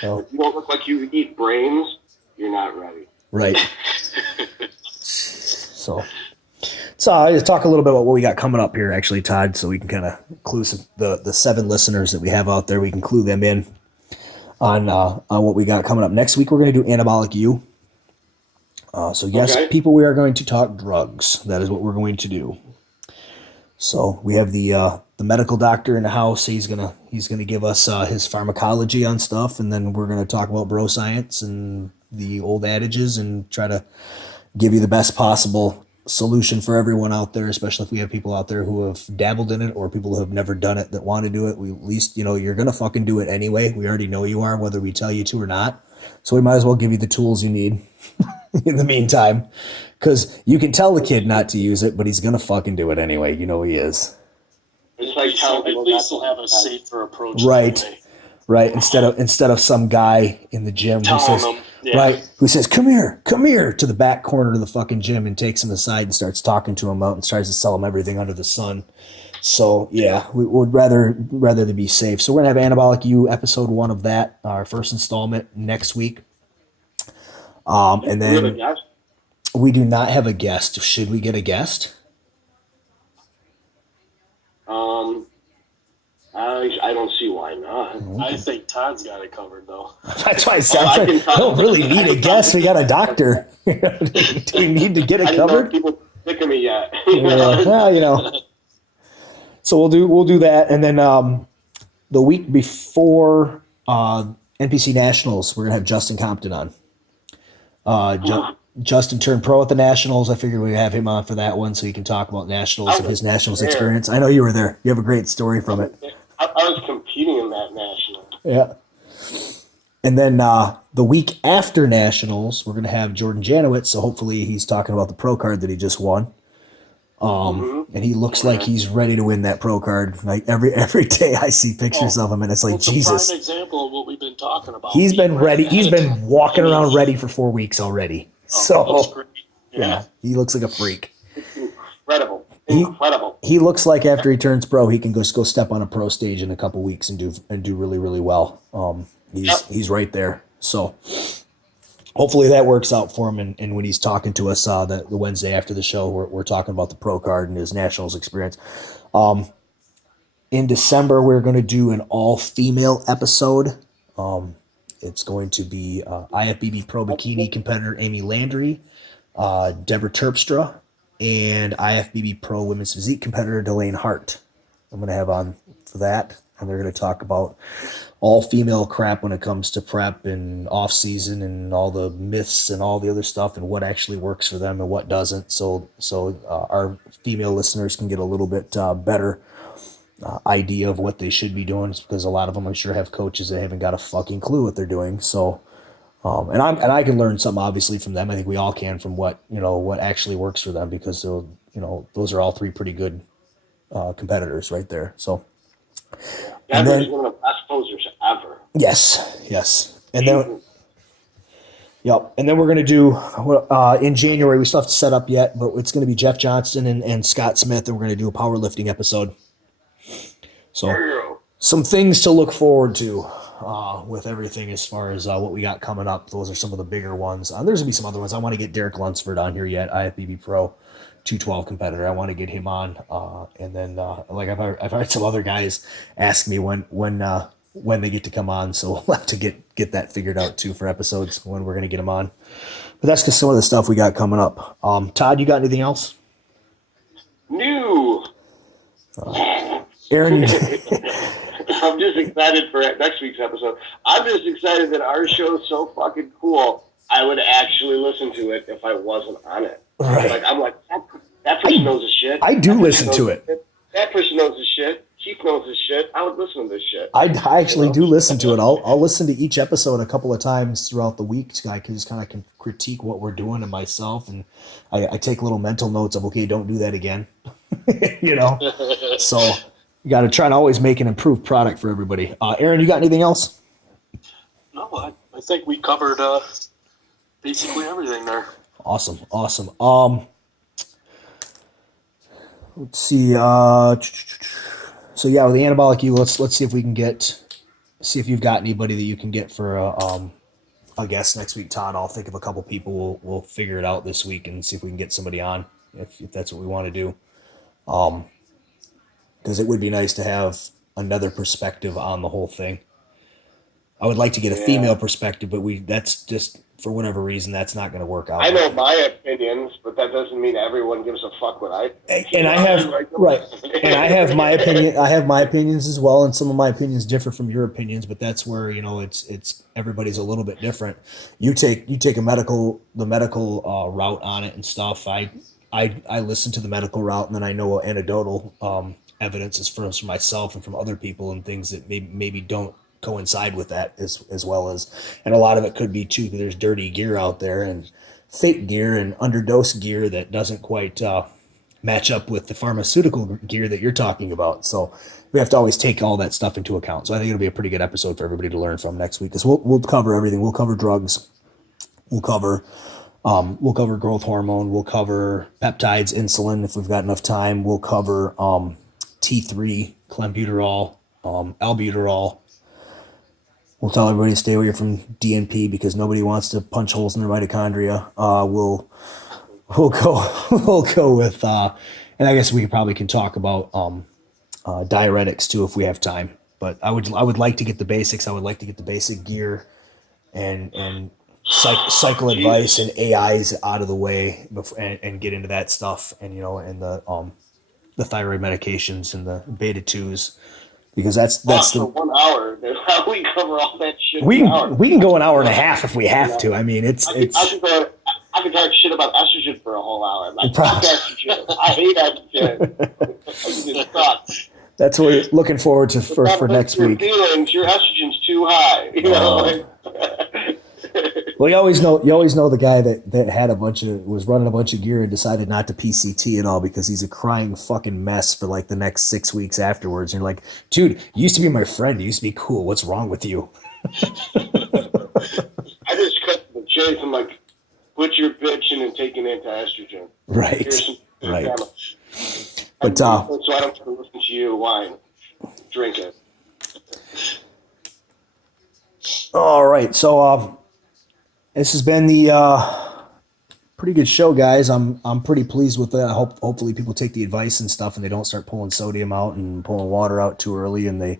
So, if you don't look like you eat brains, you're not ready. Right. So I just talk a little bit about what we got coming up here, actually, Todd, so we can kind of clue the 7 listeners that we have out there. We can clue them in on what we got coming up. Next week, we're going to do Anabolic U. So yes, people, we are going to talk drugs. That is what we're going to do. So we have the medical doctor in the house. He's gonna give us his pharmacology on stuff, and then we're gonna talk about bro science and the old adages and try to give you the best possible solution for everyone out there, especially if we have people out there who have dabbled in it or people who have never done it that want to do it. We at least, you know, you're going to fucking do it anyway. We already know you are, whether we tell you to or not. So we might as well give you the tools you need in the meantime, because you can tell the kid not to use it, but he's going to fucking do it anyway. You know he is. It's like telling people at least they'll have a safer approach. Right. Right. Instead of some guy in the gym who says, who says, come here to the back corner of the fucking gym and takes him aside and starts talking to him out and tries to sell him everything under the sun. So yeah, we would rather than be safe. So we're gonna have Anabolic U episode 1 of that, our first installment next week. And then we do not have a guest. Should we get a guest? I don't see why not. I think Todd's got it covered, though. That's why I said I don't really need a guest. We got a doctor. Do we need to get it covered? People sick of me yet. Well, you know. So we'll do that, and then the week before NPC Nationals, we're gonna have Justin Compton on. Justin turned pro at the Nationals. I figured we'd have him on for that one so he can talk about Nationals and his Nationals experience. I know you were there. You have a great story from it. I was competing in that National. Yeah. And then the week after Nationals, we're going to have Jordan Janowicz. So hopefully he's talking about the pro card that he just won. And he looks like he's ready to win that pro card. Like every day I see pictures of him and it's like, Jesus. An example of what we've been talking about. He's been ready. He's been walking around ready for 4 weeks already. So yeah, he looks like a freak. Incredible. Incredible. He looks like after he turns pro, he can go step on a pro stage in a couple weeks and do really, really well. He's right there. So hopefully that works out for him. And when he's talking to us the Wednesday after the show, we're talking about the pro card and his Nationals experience. In December, we're going to do an all-female episode. It's going to be IFBB Pro Bikini competitor Amy Landry, Deborah Terpstra, and IFBB Pro Women's Physique competitor Delane Hart. I'm going to have on for that, and they're going to talk about all female crap when it comes to prep and off season and all the myths and all the other stuff and what actually works for them and what doesn't. So our female listeners can get a little bit better idea of what they should be doing, because a lot of them I'm sure have coaches that haven't got a fucking clue what they're doing. So and I can learn something obviously from them. I think we all can from what actually works for them, because those are all 3 pretty good competitors right there. So Deborah's one of the best posers ever. Yes. And then yep. And then we're going to do in January, we still have to set up yet, but it's going to be Jeff Johnston and Scott Smith, and we're going to do a powerlifting episode. So some things to look forward to with everything as far as what we got coming up. Those are some of the bigger ones. There's going to be some other ones. I want to get Derek Lunsford on here yet, IFBB Pro 212 competitor. I want to get him on. And then like I've heard some other guys ask me when they get to come on. So we'll have to get that figured out too for episodes when we're going to get them on. But that's just some of the stuff we got coming up. Todd, you got anything else? New. Aaron, I'm just excited for next week's episode. I'm just excited that our show's so fucking cool. I would actually listen to it if I wasn't on it. Right. Like I'm like that person knows his shit. I do listen to it. That person knows his shit. Keith knows his shit. I would listen to this shit. I actually do listen to it. I'll listen to each episode a couple of times throughout the week. So I can just kind of critique what we're doing and myself, and I take little mental notes of, okay, don't do that again. You know, so you got to try to always make an improved product for everybody. Aaron, you got anything else? No, I think we covered basically everything there. Awesome. Let's see. So yeah, with the anabolic U, let's see if we can see if you've got anybody that you can get for a guest next week, Todd. I'll think of a couple people. We'll figure it out this week and see if we can get somebody on if that's what we want to do. Because it would be nice to have another perspective on the whole thing. I would like to get a female perspective, but that's just, for whatever reason, that's not going to work out. I know my opinions, but that doesn't mean everyone gives a fuck what I think. And I have my opinion. I have my opinions as well, and some of my opinions differ from your opinions. But that's where it's everybody's a little bit different. You take the medical route on it and stuff. I listen to the medical route, and then I know anecdotal evidence is from myself and from other people and things that maybe don't coincide with that as well as, and a lot of it could be too, there's dirty gear out there and fake gear and underdose gear that doesn't quite match up with the pharmaceutical gear that you're talking about. So we have to always take all that stuff into account. So I think it'll be a pretty good episode for everybody to learn from next week, because we'll cover everything. We'll cover drugs, we'll cover growth hormone, we'll cover peptides, insulin if we've got enough time, we'll cover T3, clenbuterol, albuterol. We'll tell everybody to stay away from DNP because nobody wants to punch holes in their mitochondria. We'll go with, and I guess we probably can talk about diuretics too if we have time. But I would like to get the basics. I would like to get the basic gear and cycle advice and AIs out of the way before, and get into that stuff, and and the thyroid medications and the beta 2s. Because that's for 1 hour. How we cover all that shit? We can go an hour and a half if we have to. I mean, I could talk shit about estrogen for a whole hour. Like, fuck estrogen. I hate estrogen. It sucks. That's what we're looking forward to for next week. Feelings, your estrogen's too high. You know. Well, you always know the guy that was running a bunch of gear and decided not to PCT at all because he's a crying fucking mess for like the next 6 weeks afterwards. And you're like, dude, you used to be my friend. You used to be cool. What's wrong with you? I just cut the chase. I'm like, quit your bitching and taking anti-estrogen. Right. Right. But so I don't have to listen to you whine. Drink it. All right. So this has been the pretty good show, guys. I'm pretty pleased with that. Hopefully people take the advice and stuff and they don't start pulling sodium out and pulling water out too early. And they,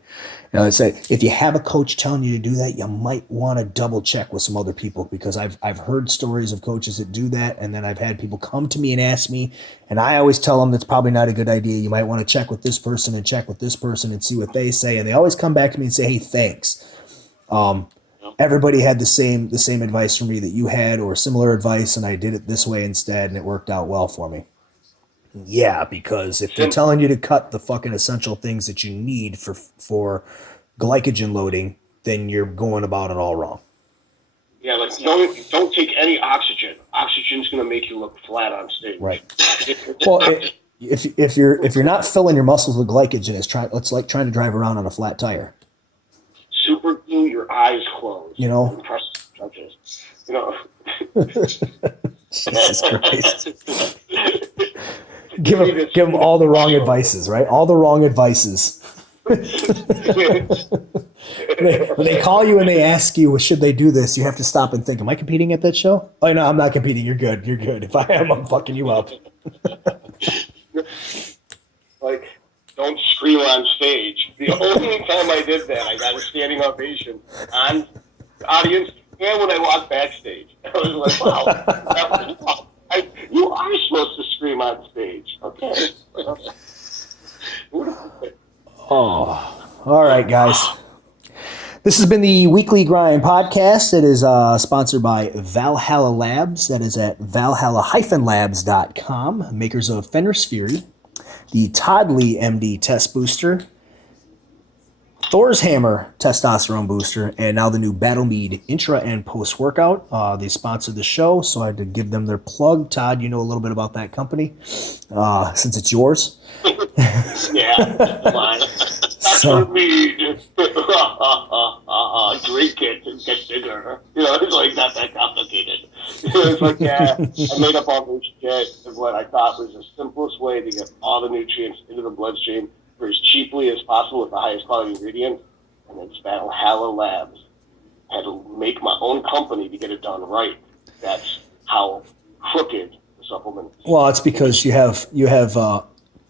I say, if you have a coach telling you to do that, you might want to double check with some other people, because I've heard stories of coaches that do that. And then I've had people come to me and ask me, and I always tell them that's probably not a good idea. You might want to check with this person and check with this person and see what they say. And they always come back to me and say, hey, thanks. Everybody had the same advice from me that you had, or similar advice, and I did it this way instead, and it worked out well for me. Yeah, because if they're telling you to cut the fucking essential things that you need for glycogen loading, then you're going about it all wrong. Yeah, like don't take any oxygen. Oxygen's going to make you look flat on stage. Right. Well, if you're not filling your muscles with glycogen, it's like trying to drive around on a flat tire. Super glue your eyes closed. Press judges. Jesus Christ. Give them all the wrong advices, right? All the wrong advices. When they call you and they ask you, well, should they do this? You have to stop and think, am I competing at that show? Oh, no, I'm not competing. You're good. You're good. If I am, I'm fucking you up. Like, don't scream on stage. The only time I did that, I got a standing ovation on audience and when I walked backstage. I was like, wow. You are supposed to scream on stage. Okay. Oh, All right, guys. This has been the Weekly Grind podcast. It is sponsored by Valhalla Labs. That is at valhalla-labs.com, makers of Fenris Fury, the Toddlee MD Test Booster, Thor's Hammer Testosterone Booster, and now the new Battle Mead Intra and Post Workout. They sponsored the show, so I had to give them their plug. Todd, you know a little bit about that company since it's yours. Yeah, mine. So, Mead. Drink it and get bigger. It's like not that complicated. It's like, yeah, I made up all this shit of what I thought was the simplest way to get all the nutrients into the bloodstream for as cheaply as possible with the highest quality ingredients, and it's Valhalla Labs. I had to make my own company to get it done right. That's how crooked the supplement is. well, it's because you have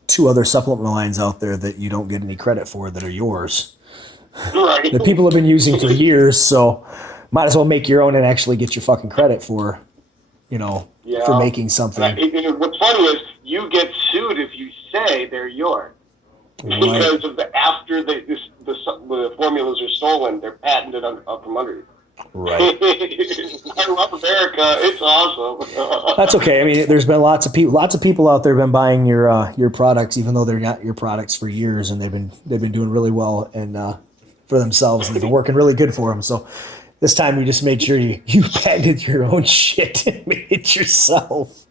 two other supplement lines out there that you don't get any credit for that are yours. Right. That people have been using for years, so might as well make your own and actually get your fucking credit for, for making something. What's funny is you get sued if you say they're yours. Right. Because of the formulas are stolen, they're patented up from under you. Right. I love America. It's awesome. That's okay. I mean, there's been lots of people out there have been buying your products, even though they're not your products for years, and they've been doing really well and for themselves, and they've been working really good for them. So this time we just made sure you patented your own shit and made it yourself.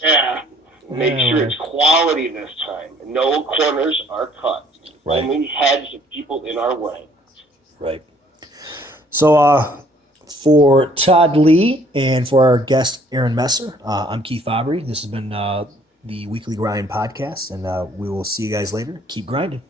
Yeah. Make sure it's quality this time. No corners are cut. Right. Only heads of people in our way. Right. So for Todd Lee and for our guest Aaron Messer, I'm Keith Fabbri. This has been the Weekly Grind podcast, and we will see you guys later. Keep grinding.